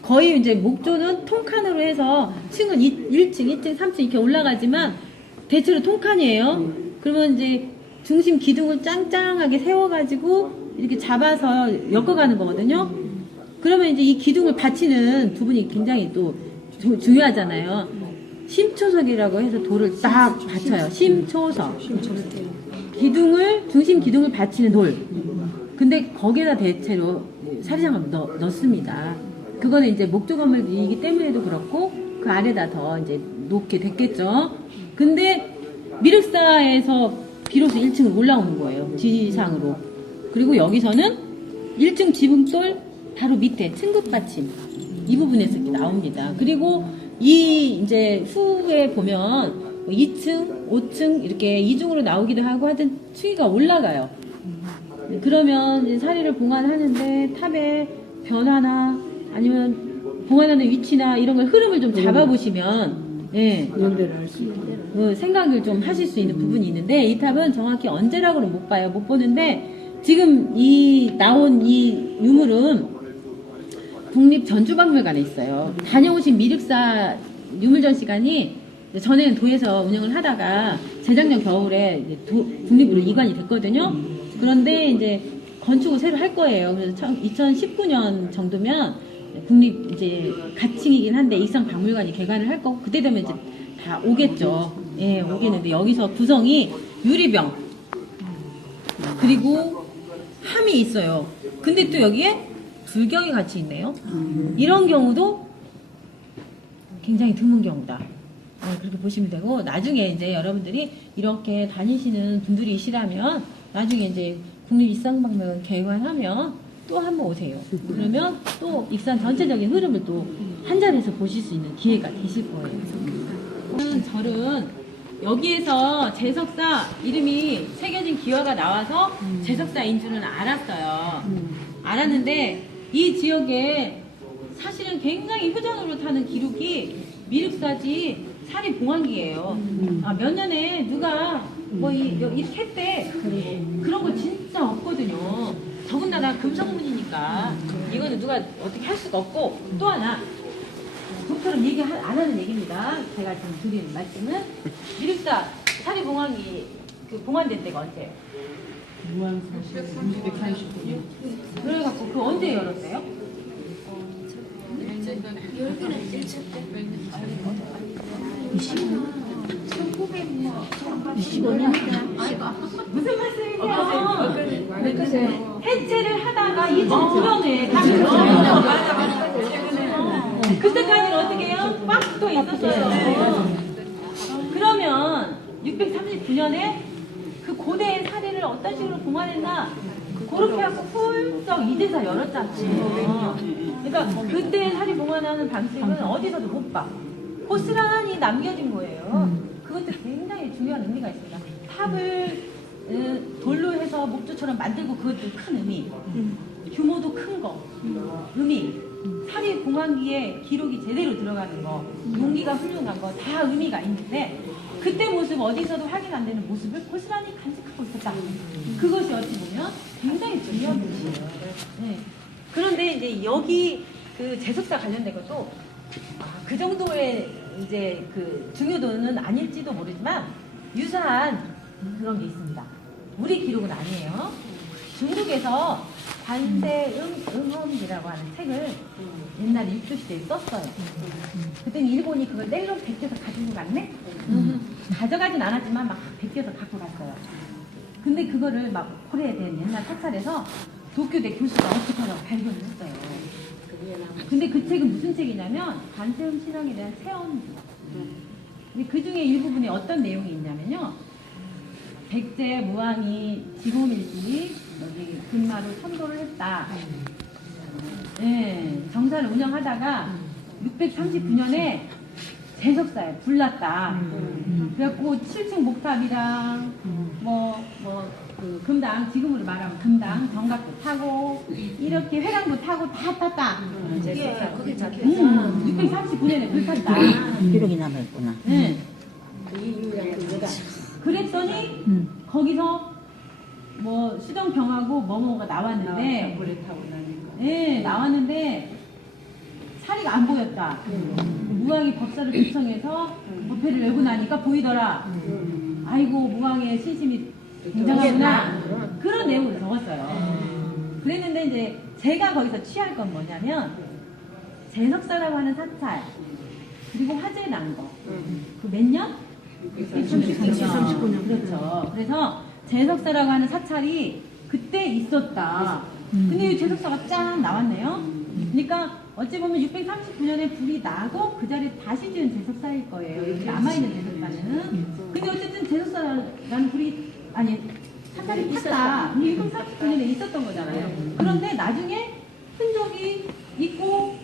거의 이제 목조는 통칸으로 해서 층은 1층, 2층, 3층 이렇게 올라가지만 대체로 통칸이에요. 그러면 이제 중심 기둥을 짱짱하게 세워가지고 이렇게 잡아서 엮어가는 거거든요. 그러면 이제 이 기둥을 받치는 부분이 굉장히 또 중요하잖아요. 심초석이라고 해서 돌을 딱 받쳐요. 심초석. 기둥을, 중심 기둥을 받치는 돌. 근데 거기에다 대체로 사리장엄을 넣습니다. 그거는 이제 목조 건물이기 때문에도 그렇고 그 아래다 더 이제 놓게 됐겠죠. 근데 미륵사에서 비로소 1층으로 올라오는 거예요. 지상으로. 그리고 여기서는 1층 지붕돌 바로 밑에 층급 받침 이 부분에서 이렇게 나옵니다. 그리고 이 이제 후에 보면 2층, 5층 이렇게 이중으로 나오기도 하고 하여튼 층위가 올라가요. 그러면 이제 사리를 봉안하는데 탑의 변화나 아니면 봉안하는 위치나 이런 걸 흐름을 좀 잡아보시면 예, 연대를 할 수 있게 생각을 좀 하실 수 있는 부분이 있는데 이 탑은 정확히 언제라고는 못 봐요. 못 보는데 지금 이 나온 이 유물은 국립전주박물관에 있어요. 다녀오신 미륵사 유물 전시관이 전에는 도에서 운영을 하다가 재작년 겨울에 이제 국립으로 이관이 됐거든요. 그런데 이제 건축을 새로 할 거예요. 그래서 2019년 정도면 국립 이제 가칭이긴 한데 익산박물관이 개관을 할 거고 그때 되면 이제 다 오겠죠. 예, 오겠는데 여기서 구성이 유리병 그리고 함이 있어요. 근데 또 여기에 불경이 같이 있네요. 이런 경우도 굉장히 드문 경우다. 그렇게 보시면 되고 나중에 이제 여러분들이 이렇게 다니시는 분들이시라면 나중에 이제 국립익산박물관 개관하면 또 한번 오세요. 그러면 또 익산 전체적인 흐름을 또 한 자리에서 보실 수 있는 기회가 되실 거예요. 절은 여기에서 제석사 이름이 새겨진 기와가 나와서 제석사인 줄은 알았어요. 알았는데 이 지역에 사실은 굉장히 휴전으로 타는 기록이 미륵사지 사리 봉황기예요. 몇 년에 누가 뭐 이렇게 했대. 그런 거 진짜 없거든요. 더군다나 금성문이니까 이거는 누가 어떻게 할 수가 없고 또 하나 좀처럼 얘기 안 하는 얘기입니다. 제가 지금 드리는 말씀은 미륵사 사리 봉황기 그 봉환된 때가 언제예요? 무한 240년 그래갖고 그 언제 열었어요? 열기는 1차 때 1925년이다. 무슨 말씀이세요? 해체를 하다가 2009년에 다시 그때까지는 어떻게 해요? 박스도 있었어요. 그러면 639년에 그 고대의 사례를 어떤 식으로 봉환했나 그렇게 하고 훌쩍 이제서 열었잖아요. 그러니까 그때 사리 봉환하는 방식은 어디서도 못 봐. 고스란히 남겨진 거예요. 그것도 굉장히 중요한 의미가 있습니다. 탑을 돌로 해서 목조처럼 만들고 그것도 큰 의미. 규모도 큰 거. 의미. 사리 봉환기에 기록이 제대로 들어가는 거. 용기가 훌륭한 거. 다 의미가 있는데 그때 모습 어디서도 확인 안 되는 모습을 고스란히 간직하고 있었다. 그것이 어찌 보면 굉장히 중요한 것이에요. 네. 그런데 이제 여기 그 제석사 관련된 것도 그 정도의 이제 그 중요도는 아닐지도 모르지만 유사한 그런 게 있습니다. 우리 기록은 아니에요. 중국에서 관세음험이라고 하는 책을 옛날에 육조시대에 썼어요. 그랬더니 일본이 그걸 넬로 베껴서 가지고 갔네? 가져가진 않았지만 막 베껴서 갖고 갔어요. 근데 그거를 막 오래된 옛날 사찰에서 도쿄대 교수가 어떻게 하라고 발견을 했어요. 근데 그 책은 무슨 책이냐면 관세음 신앙에 대한 체험. 근데 그 중에 일부분에 어떤 내용이 있냐면요. 백제 무왕이 지고밀실이 여기 군마로 선도를 했다. 예, 정사를 운영하다가 639년에 제석사에 불났다. 그래갖고 7층 목탑이랑 그 금당, 지금으로 말하면 금당, 정각도 타고 이렇게 회랑도 타고 다 탔다. 이게 거기 잡혀서 639년에 불탔다. 기록이 남아있구나. 예. 이유랑 그거다. 그랬더니 거기서 뭐 수정병하고 뭐뭐가 나왔는데 오래 타고 나니까. 예, 나왔는데 사리가 안 보였다. 무왕이 법사를 구청해서 법회를 열고 나니까 보이더라. 아이고 무왕의 신심이 굉장하구나. 그런 내용을 적었어요. 그랬는데 이제 제가 거기서 취할 건 뭐냐면 제석사라고 하는 사찰 그리고 화재 난 거. 그 몇 년? 639년. 그렇죠. 그래서 제석사라고 하는 사찰이 그때 있었다. 근데 이 제석사가 쫙 나왔네요. 그러니까 어찌 보면 639년에 불이 나고 그 자리에 다시 지은 제석사일 거예요. 여기 남아있는 제석사는. 근데 어쨌든 제석사라는 불이, 아니, 사찰이 탔다. 639년에 있었던 거잖아요. 그런데 나중에 흔적이 있고,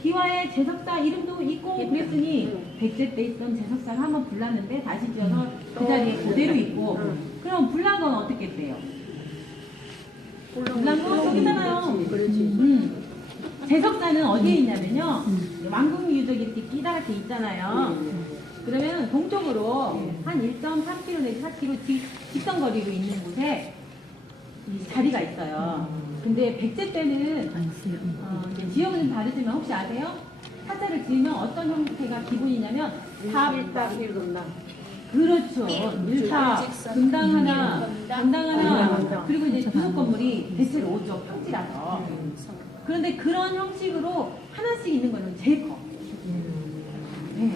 기와의 제석사 이름도 있고 그랬으니 백제 때 있던 제석사를 한번 불났는데 다시 지어서 그 자리에 그대로 있고 그럼 불난 건 어떻게 돼요? 불난 건 저기잖아요. 제석사는 어디에 있냐면요 왕궁유적이 끼다랗게 있잖아요. 그러면 동쪽으로 한 1.3km 내지 4km 직선거리로 있는 곳에 자리가 있어요. 근데 백제 때는 이제 지역은 좀 다르지만 혹시 아세요? 사찰을 지으면 어떤 형태가 기본이냐면 탑, 그렇죠. 일탑, 금당 하나, 당당 하나, 그리고 이제 부속 건물이 대체로 5쪽 평지라서. 그런데 그런 형식으로 하나씩 있는 거는 제일 커. 네.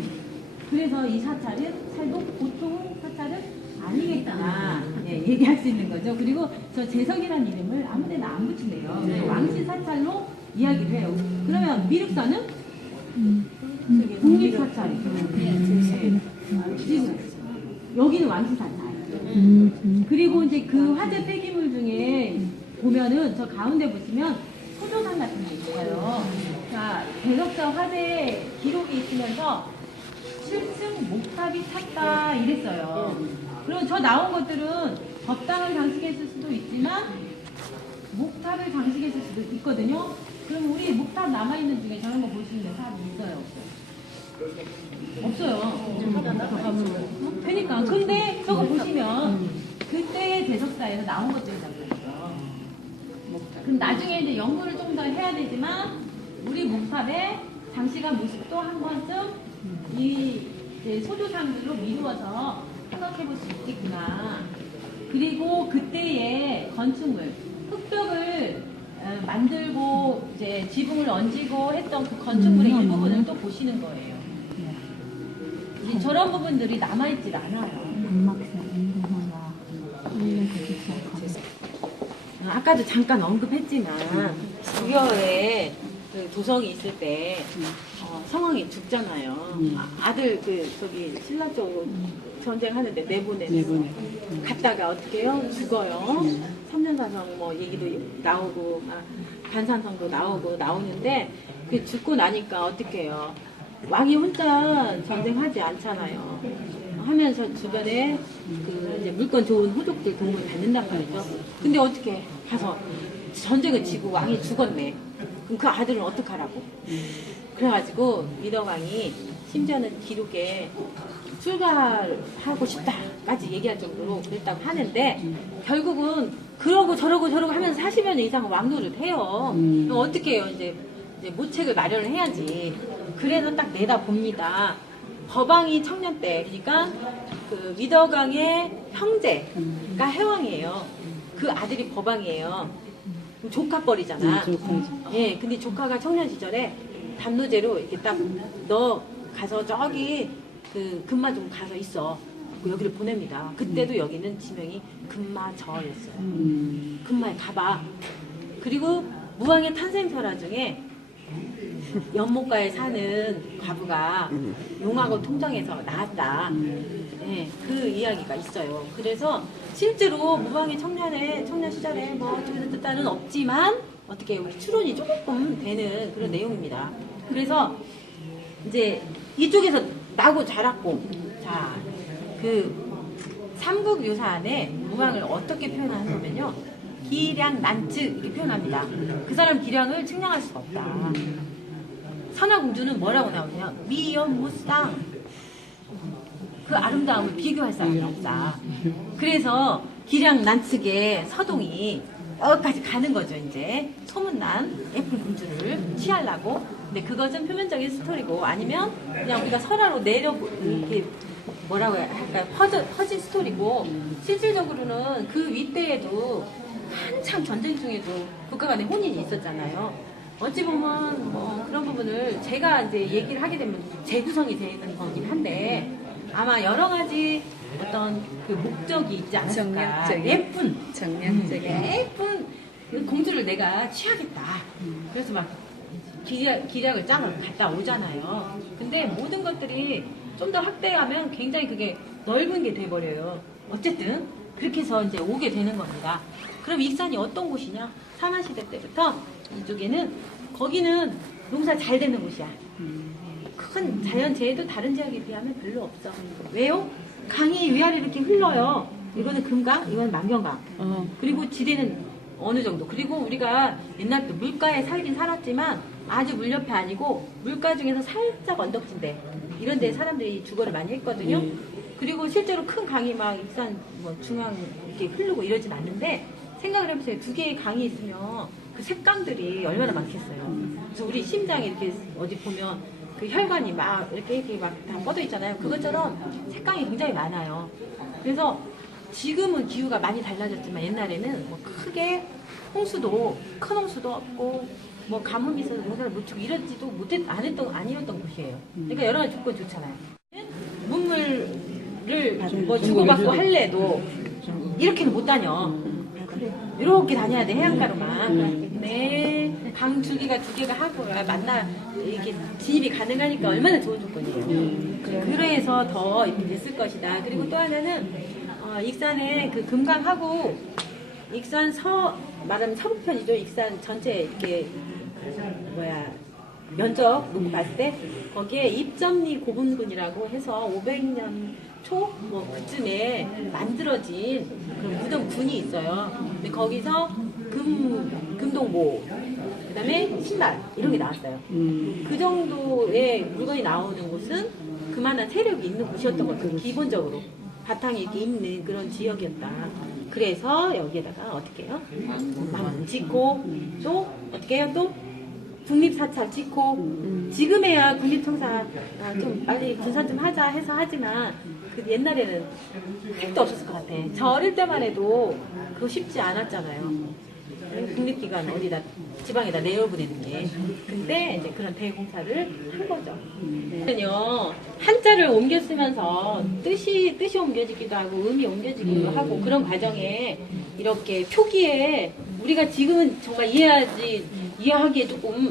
그래서 이 사찰은 살도 보통 사찰은 아니겠구나 얘기할 수 있는 거죠. 그리고 저 재석이라는 이름을 아무데나 안 붙이네요. 왕실 사찰로 이야기를 해요. 그러면 미륵사는 국립 사찰이죠. 지금 여기는 왕실 사찰. 그리고 이제 그 화재 폐기물 중에 보면은 저 가운데 보시면 소조상 같은 게 있어요. 자, 대덕사 화재 기록이 있으면서 7층 목탑이 탔다 이랬어요. 그리고 저 나온 것들은 법당을 장식했을 수도 있지만 목탑을 장식했을 수도 있거든요. 그럼 우리 목탑 남아있는 중에 저런 거 보시는 사람이 있어요? 없어요? 그러니까 근데 저거 보시면 그때의 제석사에서 나온 것들이라고 그랬죠. 그럼 나중에 이제 연구를 좀 더 해야 되지만 우리 목탑의 장식한 모습도 한 번쯤 이 이제 소조상들로 미루어서 생각해 볼 수 있겠구나. 그리고 그때의 건축물, 흙벽을 만들고 이제 지붕을 얹고 했던 그 건축물의 일부분을 또 보시는 거예요. 이제 저런 부분들이 남아있질 않아요. 아까도 잠깐 언급했지만 부여에 그 도성이 있을 때 성왕이 죽잖아요. 아들 저기 신라 쪽으로 전쟁하는데 내보내서 갔다가 어떻게 해요? 죽어요. 3년 사성 뭐 얘기도 나오고 간산성도 나오는데 그 죽고 나니까 어떻게 해요? 왕이 혼자 전쟁하지 않잖아요. 하면서 주변에 그 이제 물건 좋은 호족들 도움을 받는단 말이죠. 근데 어떻게 가서 전쟁을 지고 왕이 죽었네. 그럼 그 아들은 어떡하라고? 그래가지고 미덕왕이 심지어는 기록에 출가하고 싶다까지 얘기할 정도로 그랬다고 하는데 결국은 그러고 저러고 하면서 40여 년 이상 왕노를 해요. 그럼 어떻게 해요? 이제 모책을 마련을 해야지. 그래서 딱 내다 봅니다. 법왕이 청년 때, 그러니까 그 미덕왕의 형제가 해왕이에요. 그 아들이 법왕이에요. 조카뻘이잖아. 예, 근데 조카가 청년 시절에 담노제로 이렇게 딱 너 가서 저기 그 금마종 가서 있어. 여기를 보냅니다. 그때도 여기는 지명이 금마저였어요. 금마에 가봐. 그리고 무왕의 탄생설화 중에 연못가에 사는 과부가 용하고 통정해서 나왔다. 네, 그 이야기가 있어요. 그래서 실제로 무왕의 청년 시절에 뭐 어떻게 됐다는 없지만 어떻게 우리 추론이 조금 되는 그런 내용입니다. 그래서 이제 이쪽에서 나고 자랐고, 자, 그 삼국유사 안에 무왕을 어떻게 표현하냐면요, 기량난츠 이렇게 표현합니다. 그 사람 기량을 측량할 수가 없다. 선화공주는 뭐라고 나오냐? 미연무쌍. 그 아름다움을 비교할 사람이 없다. 그래서 기량난측의 서동이 여기까지 가는 거죠, 이제. 소문난 예쁜 공주를 취하려고. 근데 그것은 표면적인 스토리고, 아니면 그냥 우리가 설화로 이렇게 뭐라고 할까요? 퍼진 스토리고, 실질적으로는 그 윗대에도 한창 전쟁 중에도 국가 간에 혼인이 있었잖아요. 어찌 보면 뭐 그런 부분을 제가 이제 얘기를 하게 되면 재구성이 되는 거긴 한데, 아마 여러 가지 어떤 그 목적이 있지 않을까. 예쁜 예쁜 그 공주를 내가 취하겠다. 그래서 막 기략을 짜서 갔다 오잖아요. 근데 모든 것들이 좀 더 확대하면 굉장히 그게 넓은 게 돼버려요. 어쨌든 그렇게 해서 이제 오게 되는 겁니다. 그럼 익산이 어떤 곳이냐? 삼한시대 때부터 이쪽에는, 거기는 농사 잘 되는 곳이야. 큰 자연재해도 다른 지역에 비하면 별로 없어. 왜요? 강이 위아래 이렇게 흘러요. 이거는 금강, 이거는 만경강. 그리고 지대는 어느 정도. 그리고 우리가 옛날부터 물가에 살긴 살았지만 아주 물 옆에 아니고 물가 중에서 살짝 언덕진데 이런 데 사람들이 주거를 많이 했거든요. 그리고 실제로 큰 강이 막 익산 뭐 중앙 이렇게 흐르고 이러진 않는데, 생각을 해보세요. 두 개의 강이 있으면 그 색강들이 얼마나 많겠어요. 그래서 우리 심장이 이렇게 어디 보면 그 혈관이 막 이렇게 막 다 뻗어 있잖아요. 그것처럼 색강이 굉장히 많아요. 그래서 지금은 기후가 많이 달라졌지만 옛날에는 뭐 크게 큰 홍수도 없고 뭐 가뭄이 있어서 농사를 못 치고 이러지도 아니었던 곳이에요. 그러니까 여러 가지 조건이 좋잖아요. 문물을 뭐 주고받고 할래도 이렇게는 못 다녀. 이렇게 다녀야 돼, 해안가로만. 네, 강 줄기가 두 개가 하고 이렇게 진입이 가능하니까 얼마나 좋은 조건이에요. 그래서 더 이렇게 됐을 것이다. 그리고 또 하나는 익산에 그 금강하고 익산 말하면 서북편이죠. 익산 전체 이렇게 면적 놓고 봤을 때 거기에 입점리 고분군이라고 해서 500년 초 뭐 그쯤에 만들어진 그런 무덤군이 있어요. 근데 거기서 금동모, 그다음에 신발 이런 게 나왔어요. 그 정도의 물건이 나오는 곳은 그만한 세력이 있는 곳이었던 거죠. 기본적으로 바탕이 이렇게 있는 그런 지역이었다. 그래서 여기에다가 어떻게 해요? 망 짓고 또 어떻게 해요? 또 국립사찰 짓고, 지금에야 국립청사 좀 빨리 분산 좀 하자 해서 하지만 그 옛날에는 택도 없었을 것 같아. 저 어릴 때만 해도 그거 쉽지 않았잖아요. 국립기관 어디다 지방에다 내어보내는 게. 근데 이제 그런 대공사를 한 거죠. 그러면요, 한자를 옮겨 쓰면서 뜻이 옮겨지기도 하고 의미 옮겨지기도 하고, 그런 과정에 이렇게 표기에 우리가 지금은 정말 이해하기에 조금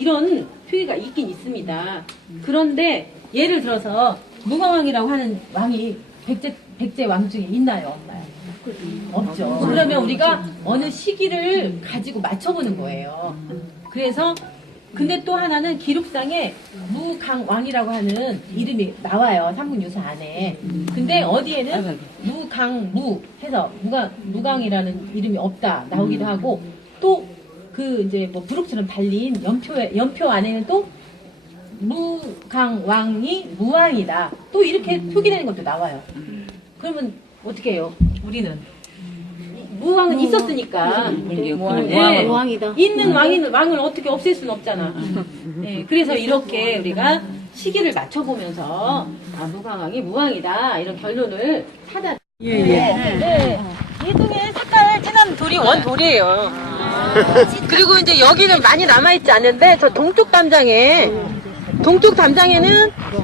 이런 표기가 있긴 있습니다. 그런데 예를 들어서 무광왕이라고 하는 왕이 백제 왕 중에 있나요, 없나요? 없죠. 그러면 우리가 어느 시기를 가지고 맞춰보는 거예요. 그래서 근데 또 하나는 기록상에 무강왕이라고 하는 이름이 나와요. 삼국유사 안에. 근데 어디에는 무강무 해서 무강이라는 이름이 없다 나오기도 하고, 또 그 이제 뭐 부록처럼 달린 연표 안에는 또 무강왕이 무왕이다. 또 이렇게 표기되는 것도 나와요. 그러면 어떻게 해요? 우리는 무왕은 있었으니까. 무왕이다. 있는 왕을 어떻게 없앨 수는 없잖아. 네, 그래서 이렇게 우리가 시기를 맞춰보면서 무강왕이 무왕이다 이런 결론을 찾아. 네. 이동의 색깔 돌이 원돌이에요. 그리고 이제 여기는 많이 남아있지 않는데 저 동쪽 담장에는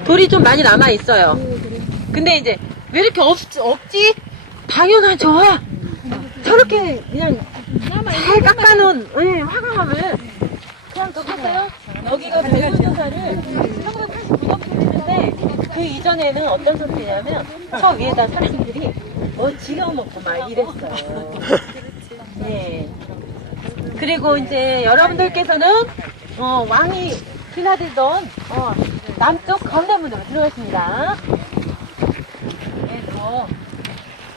돌이 좀 많이 남아있어요. 근데 이제 왜 이렇게 없지? 당연하죠. 저렇게 그냥 잘 깎아놓은 화강암을 그냥 뒀어요. 여기가 배수조사를 1989년부터 했는데 그 이전에는 어떤 상태냐면 저 위에다 사람들이 지가 먹고 막 이랬어요. 네. 그리고 이제 여러분들께서는 왕이 드나들던 남쪽 가운데문으로 들어가십니다. 네,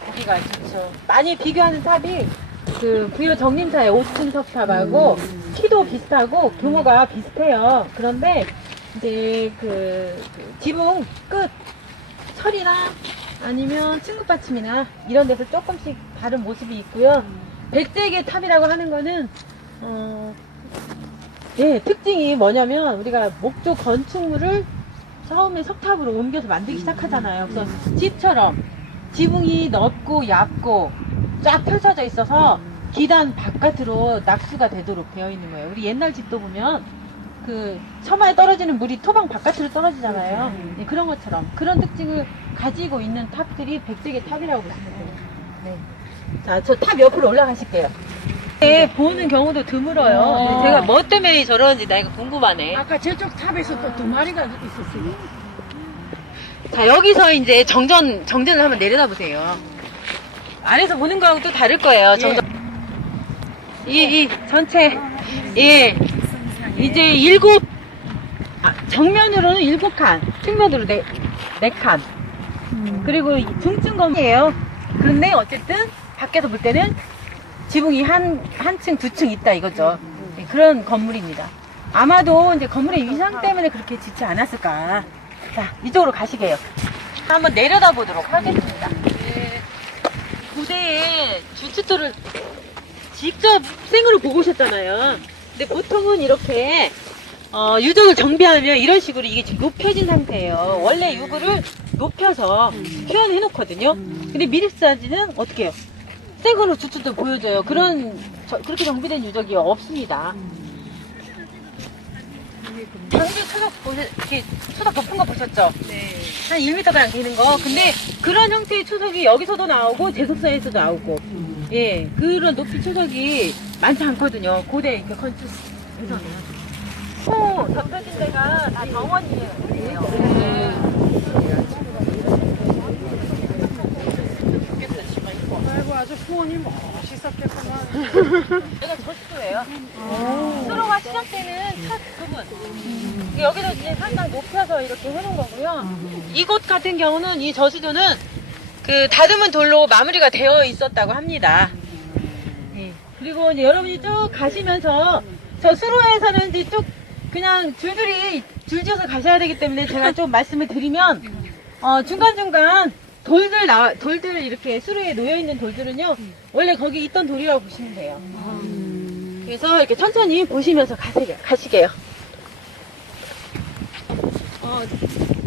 거기가 좋죠. 많이 비교하는 탑이 그 부여 정림사의 5층 석탑하고 키도 비슷하고 규모가 비슷해요. 그런데 이제 그 지붕 끝 철이나 아니면 층급받침이나 이런 데서 조금씩 다른 모습이 있고요. 백제계 탑이라고 하는 거는 특징이 뭐냐면 우리가 목조 건축물을 처음에 석탑으로 옮겨서 만들기 시작하잖아요. 그래서 집처럼 지붕이 넓고 얇고 쫙 펼쳐져 있어서 기단 바깥으로 낙수가 되도록 되어 있는 거예요. 우리 옛날 집도 보면 그 처마에 떨어지는 물이 토방 바깥으로 떨어지잖아요. 네, 그런 것처럼 그런 특징을 가지고 있는 탑들이 백제계 탑이라고 보시면 돼요. 네. 자, 저 탑 옆으로 올라가실게요. 보는 경우도 드물어요. 제가 뭐 때문에 저러는지 나 이거 궁금하네. 아까 저쪽 탑에서 또 두 마리가 있었어요. 자, 여기서 이제 정전을 한번 내려다 보세요. 아래서 보는 거하고 또 다를 거예요. 정전. 이 전체, 이제 정면으로는 7칸, 측면으로 4칸. 그리고 중층 건물이에요. 그런데 어쨌든 밖에서 볼 때는 지붕이 한 층, 2층 있다 이거죠. 네, 그런 건물입니다. 아마도 이제 건물의 위상 때문에 그렇게 짓지 않았을까. 자, 이쪽으로 가시게요. 한번 내려다 보도록 하겠습니다. 고대에 주춧돌을 직접 생으로 보고 오셨잖아요. 근데 보통은 이렇게 유적을 정비하면 이런 식으로 이게 지금 높여진 상태예요. 원래 유구를 높여서 표현해 놓거든요. 근데 미립사지는 어떻게 해요? 생으로 주춧돌 보여줘요. 그렇게 정비된 유적이 없습니다. 장비 이렇게 초석 높은 거 보셨죠? 네. 한 1m가량 되는 거. 근데 그런 형태의 초석이 여기서도 나오고 제석사에서도 나오고. 예, 그런 높이 초석이 많지 않거든요. 고대 이렇게 건축에서는. 덮여진 데가 다 정원이에요. 아이고 아주 후원이 멋있었겠구나. 여기가 저수도예요. 수로가 시작되는 첫 부분. 여기서 이제 상당 높여서 이렇게 해놓은 거고요. 이곳 같은 경우는 이 저수도는 그 다듬은 돌로 마무리가 되어 있었다고 합니다. 네. 그리고 이제 여러분이 쭉 가시면서 저 수로에서는 이제 쭉 그냥 줄지어서 가셔야 되기 때문에 제가 좀 말씀을 드리면 중간중간 돌들 이렇게 수로에 놓여있는 돌들은요 원래 거기 있던 돌이라고 보시면 돼요. 그래서 이렇게 천천히 보시면서 가시게요.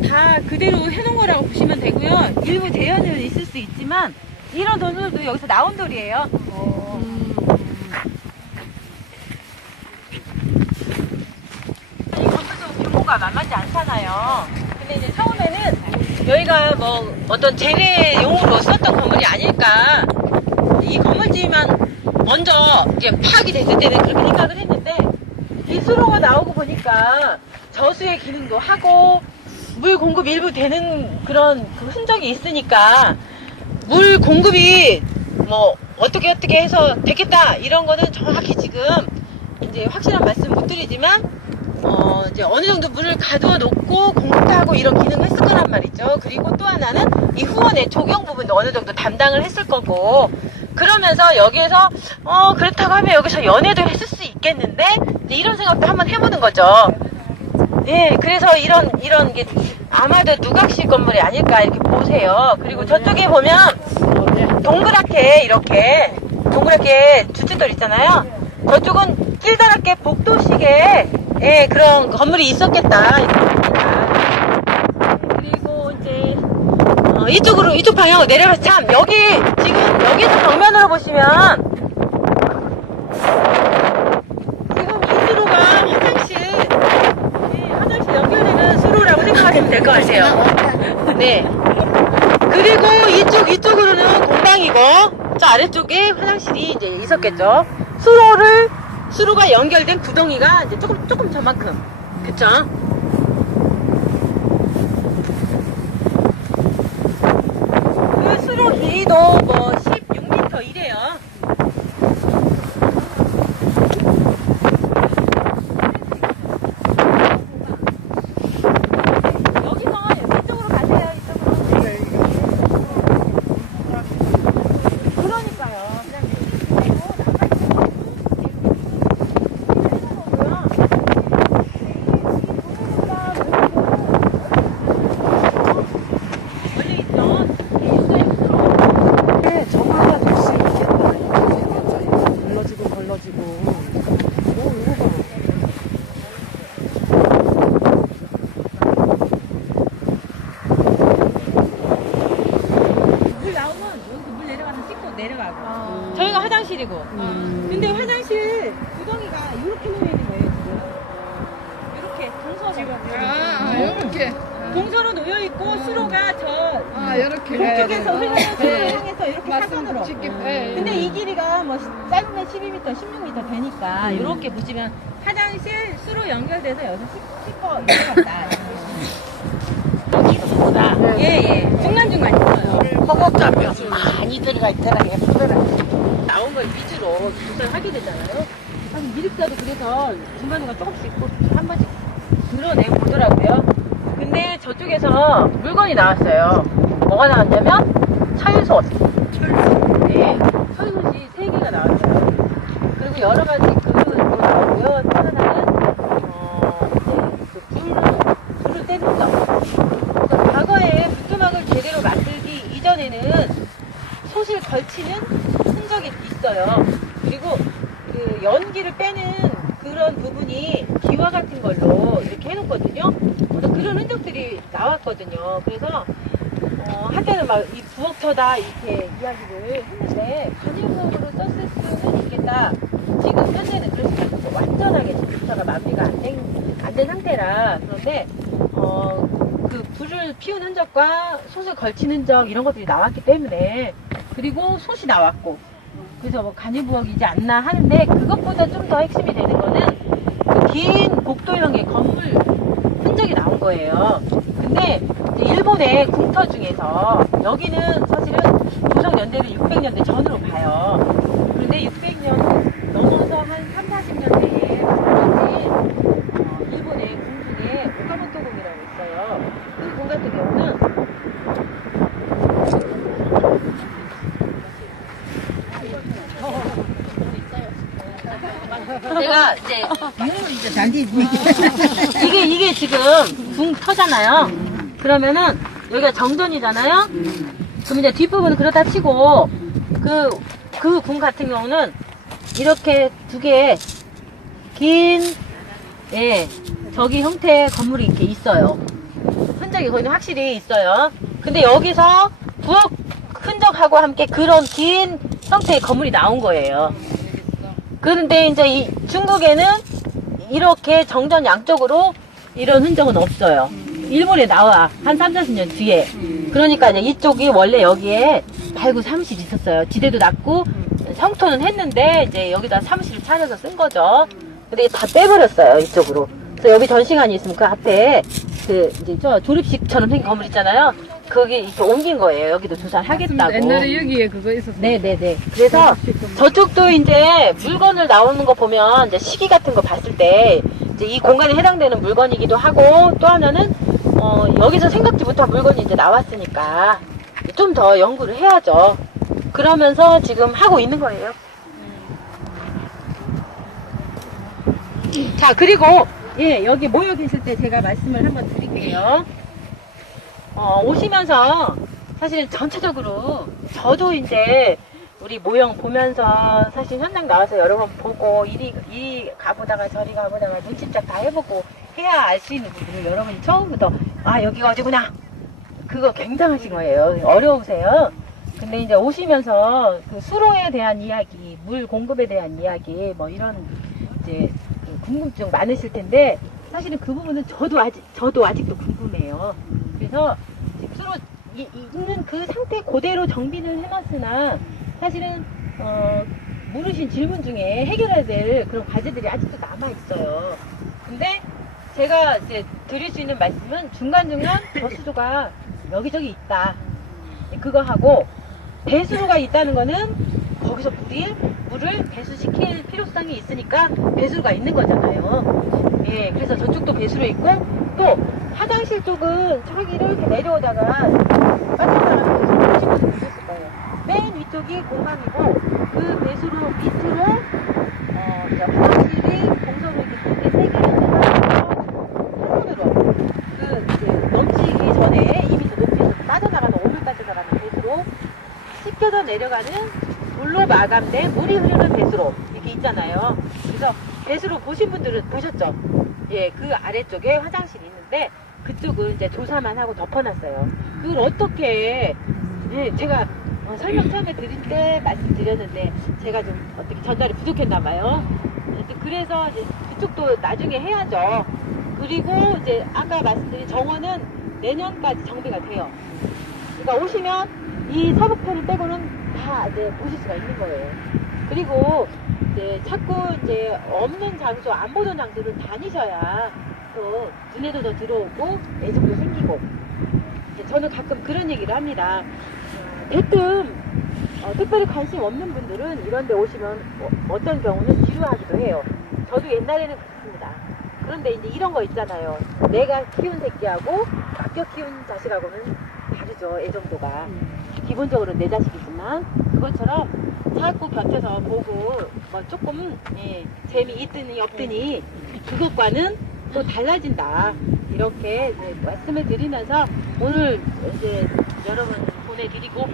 다 그대로 해놓은 거라고 보시면 되고요. 일부 재현은 있을 수 있지만 이런 돌들도 여기서 나온 돌이에요. 이 건물도 규모가 만만치 않잖아요. 근데 이제 처음에는 여기가 뭐 어떤 재래용으로 썼던 건물이 아닐까, 이 건물지만 먼저 이제 파악이 됐을 때는 그렇게 생각을 했는데 이 수로가 나오고 보니까 저수의 기능도 하고 물 공급이 일부 되는 그런 그 흔적이 있으니까 물 공급이 뭐 어떻게 해서 됐겠다 이런 거는 정확히 지금 이제 확실한 말씀 못 드리지만 이제 어느 정도 물을 가두어 놓고 공급하고 이런 기능을 했을 거란 말이죠. 그리고 또 하나는 이 후원의 조경 부분도 어느 정도 담당을 했을 거고, 그러면서 여기에서 그렇다고 하면 여기서 연애도 했을 수 있겠는데 이제 이런 생각도 한번 해보는 거죠. 예, 그래서 이런 게 아마도 누각식 건물이 아닐까 이렇게 보세요. 그리고 저쪽에 보면 동그랗게 주춧돌 있잖아요. 저쪽은 길다랗게 복도식의 그런 건물이 있었겠다 이렇게 봅니다. 그리고 이제 이쪽 방향으로 내려가서 참 여기서 정면으로 보시면 될 것 같아요. 네. 그리고 이쪽으로는 공방이고, 저 아래쪽에 화장실이 이제 있었겠죠. 수로가 연결된 구덩이가 이제 조금 저만큼. 그쵸? 그 수로 길이도 뭐 16m 이래요. 여기서 이쪽으로 가세요. 이쪽으로. 그러니까요. 원래 있던 네, 저마다 될수 있겠다. 걸러지고. 오, 이거 봐. 물 나오면 여기서 물 내려가서 찍고 내려가고. 저희가 화장실이고. 근데 화장실 구덩이가 이렇게 놓여 있는 거예요, 지금. 이렇게 동서로. 이렇게. 동서로 놓여 있고 수로가 저 이렇게. 동쪽에서 흐르는 수로를 향해서 이렇게 사선으로. 네. 근데 이 길이가 뭐 짧으면 12m, 16m 되니까 이렇게 보시면 화장실 수로 연결돼서 여기서 씻고 이렇게 여기보다 예 중간중간 있어요. 허벅지면 많이 들어가 있더라. 예쁘더라. 나온 걸 위주로 조절하게 되잖아요. 사실 미륵사도 그래서 중간중간 조금씩 한 번씩 드러내고 보더라고요. 근데 저쪽에서 물건이 나왔어요. 뭐가 나왔냐면 철솥. 네, 철솥이 3개가 나왔어요. 그리고 여러 가지 그릇도 나오고요. 또 하나는 불을 떼는 점. 그러니까 과거에 부뚜막을 제대로 만들기 이전에는 솥을 걸치는 흔적이 있어요. 그리고 그 연기를 빼는 그런 부분이 기와 같은 걸로 이렇게 해놓거든요. 그래서 그런 흔적들이 나왔거든요. 그래서 한때는 막 이 부엌터다 이렇게 이야기를 했는데 간이용으로 썼을 수는 있겠다. 지금 현재는 그렇지 않고 완전하게 부엌터가 마무리가 안 된 상태라. 그런데 그 불을 피운 흔적과 솥을 걸치는 흔적 이런 것들이 나왔기 때문에, 그리고 솥이 나왔고, 그래서 뭐 간이부엌이지 않나 하는데, 그것보다 좀 더 핵심이 되는 거는 그 긴 복도형의 건물 흔적이 나온 거예요. 근데 이제 일본의 궁터 중에서 여기는 사실은 조선연대를 600년대 전으로 봐요. 그런데 600년 넘어서 한 3, 40년대에 만들어진 일본의 궁 중에 오카모토 궁이라고 있어요. 그 궁 같은 경우는 제가 이제 이게 지금 궁 터잖아요. 그러면은 여기가 정전이잖아요. 그럼 이제 뒷부분은 그렇다 치고 그 궁 같은 경우는 이렇게 두 개의 긴 저기 형태의 건물이 이렇게 있어요. 흔적이 거기는 확실히 있어요. 근데 여기서 부엌 흔적하고 함께 그런 긴 형태의 건물이 나온 거예요. 그런데 이제 이 중국에는 이렇게 정전 양쪽으로 이런 흔적은 없어요. 일본에 나와. 한 3, 40년 뒤에. 그러니까 이제 이쪽이 원래 여기에 발구 사무실이 있었어요. 지대도 낮고 성토는 했는데 이제 여기다 사무실을 차려서 쓴 거죠. 근데 다 빼버렸어요, 이쪽으로. 그래서 여기 전시관이 있으면 그 앞에 그 이제 저 조립식처럼 생긴 건물 있잖아요. 거기 이렇게 옮긴 거예요. 여기도 조사하겠다고. 옛날에 여기에 그거 있었어요. 네네네. 그래서 저쪽도 이제 물건을 나오는 거 보면 이제 시기 같은 거 봤을 때 이제 이 공간에 해당되는 물건이기도 하고, 또 하나는 여기서 생각지 못한 물건이 이제 나왔으니까 좀 더 연구를 해야죠. 그러면서 지금 하고 있는 거예요. 자, 그리고 여기 모여 계실 때 제가 말씀을 한번 드릴게요. 오시면서 사실은 전체적으로 저도 이제 우리 모형 보면서 사실 현장 나와서 여러 번 보고 이리 가보다가 저리 가보다가 눈집작 다 해보고 해야 알 수 있는 부분을 여러분이 처음부터 여기가 어디구나, 그거 굉장하신 거예요. 어려우세요. 근데 이제 오시면서 그 수로에 대한 이야기, 물 공급에 대한 이야기, 뭐 이런 이제 궁금증 많으실 텐데, 사실은 그 부분은 저도 아직도 궁금해요. 그래서 스스로 있는 그 상태 그대로 정비를 해놨으나 사실은 물으신 질문 중에 해결해야 될 그런 과제들이 아직도 남아 있어요. 근데 제가 이제 드릴 수 있는 말씀은 중간중간 저수조가 여기저기 있다. 그거 하고 배수로가 있다는 거는 거기서 물을 배수시킬 필요성이 있으니까 배수로가 있는 거잖아요. 예, 그래서 저쪽도 배수로 있고 또 화장실 쪽은 저기 이렇게 내려오다가 빠져나가는 곳에서 보신 분들 보셨을 거예요. 맨 위쪽이 공간이고 그 배수로 밑으로 이제 화장실이 동서로 이렇게 크게 세 개가 있어서 한손으로 그 이제 넘치기 전에 이미 저 높이에서 빠져나가는 오물 빠져나가는 배수로 씻겨서 내려가는 물로 마감된 물이 흐르는 배수로 이렇게 있잖아요. 그래서 배수로 보신 분들은 보셨죠? 예, 그 아래쪽에 화장실이 있는데 그쪽은 이제 조사만 하고 덮어놨어요. 그걸 어떻게 예, 제가 설명 처음에 드릴 때 말씀드렸는데 제가 좀 어떻게 전달이 부족했나봐요. 그래서 이제 그쪽도 나중에 해야죠. 그리고 이제 아까 말씀드린 정원은 내년까지 정비가 돼요. 그러니까 오시면 이 서북편을 빼고는 다 이제 보실 수가 있는 거예요. 그리고 이제 자꾸 이제 없는 장소, 안 보던 장소를 다니셔야 또 눈에도 더 들어오고 애정도 생기고. 이제 저는 가끔 그런 얘기를 합니다. 대뜸 특별히 관심 없는 분들은 이런 데 오시면 어떤 경우는 지루하기도 해요. 저도 옛날에는 그렇습니다. 그런데 이제 이런 거 있잖아요. 내가 키운 새끼하고 맡겨 키운 자식하고는 다르죠. 애정도가. 기본적으로 내 자식이지만 그것처럼 자꾸 곁에서 보고 뭐 조금 재미 있더니 없더니 그것과는 또 달라진다. 이렇게 이제 말씀을 드리면서 오늘 이제 여러분 보내드리고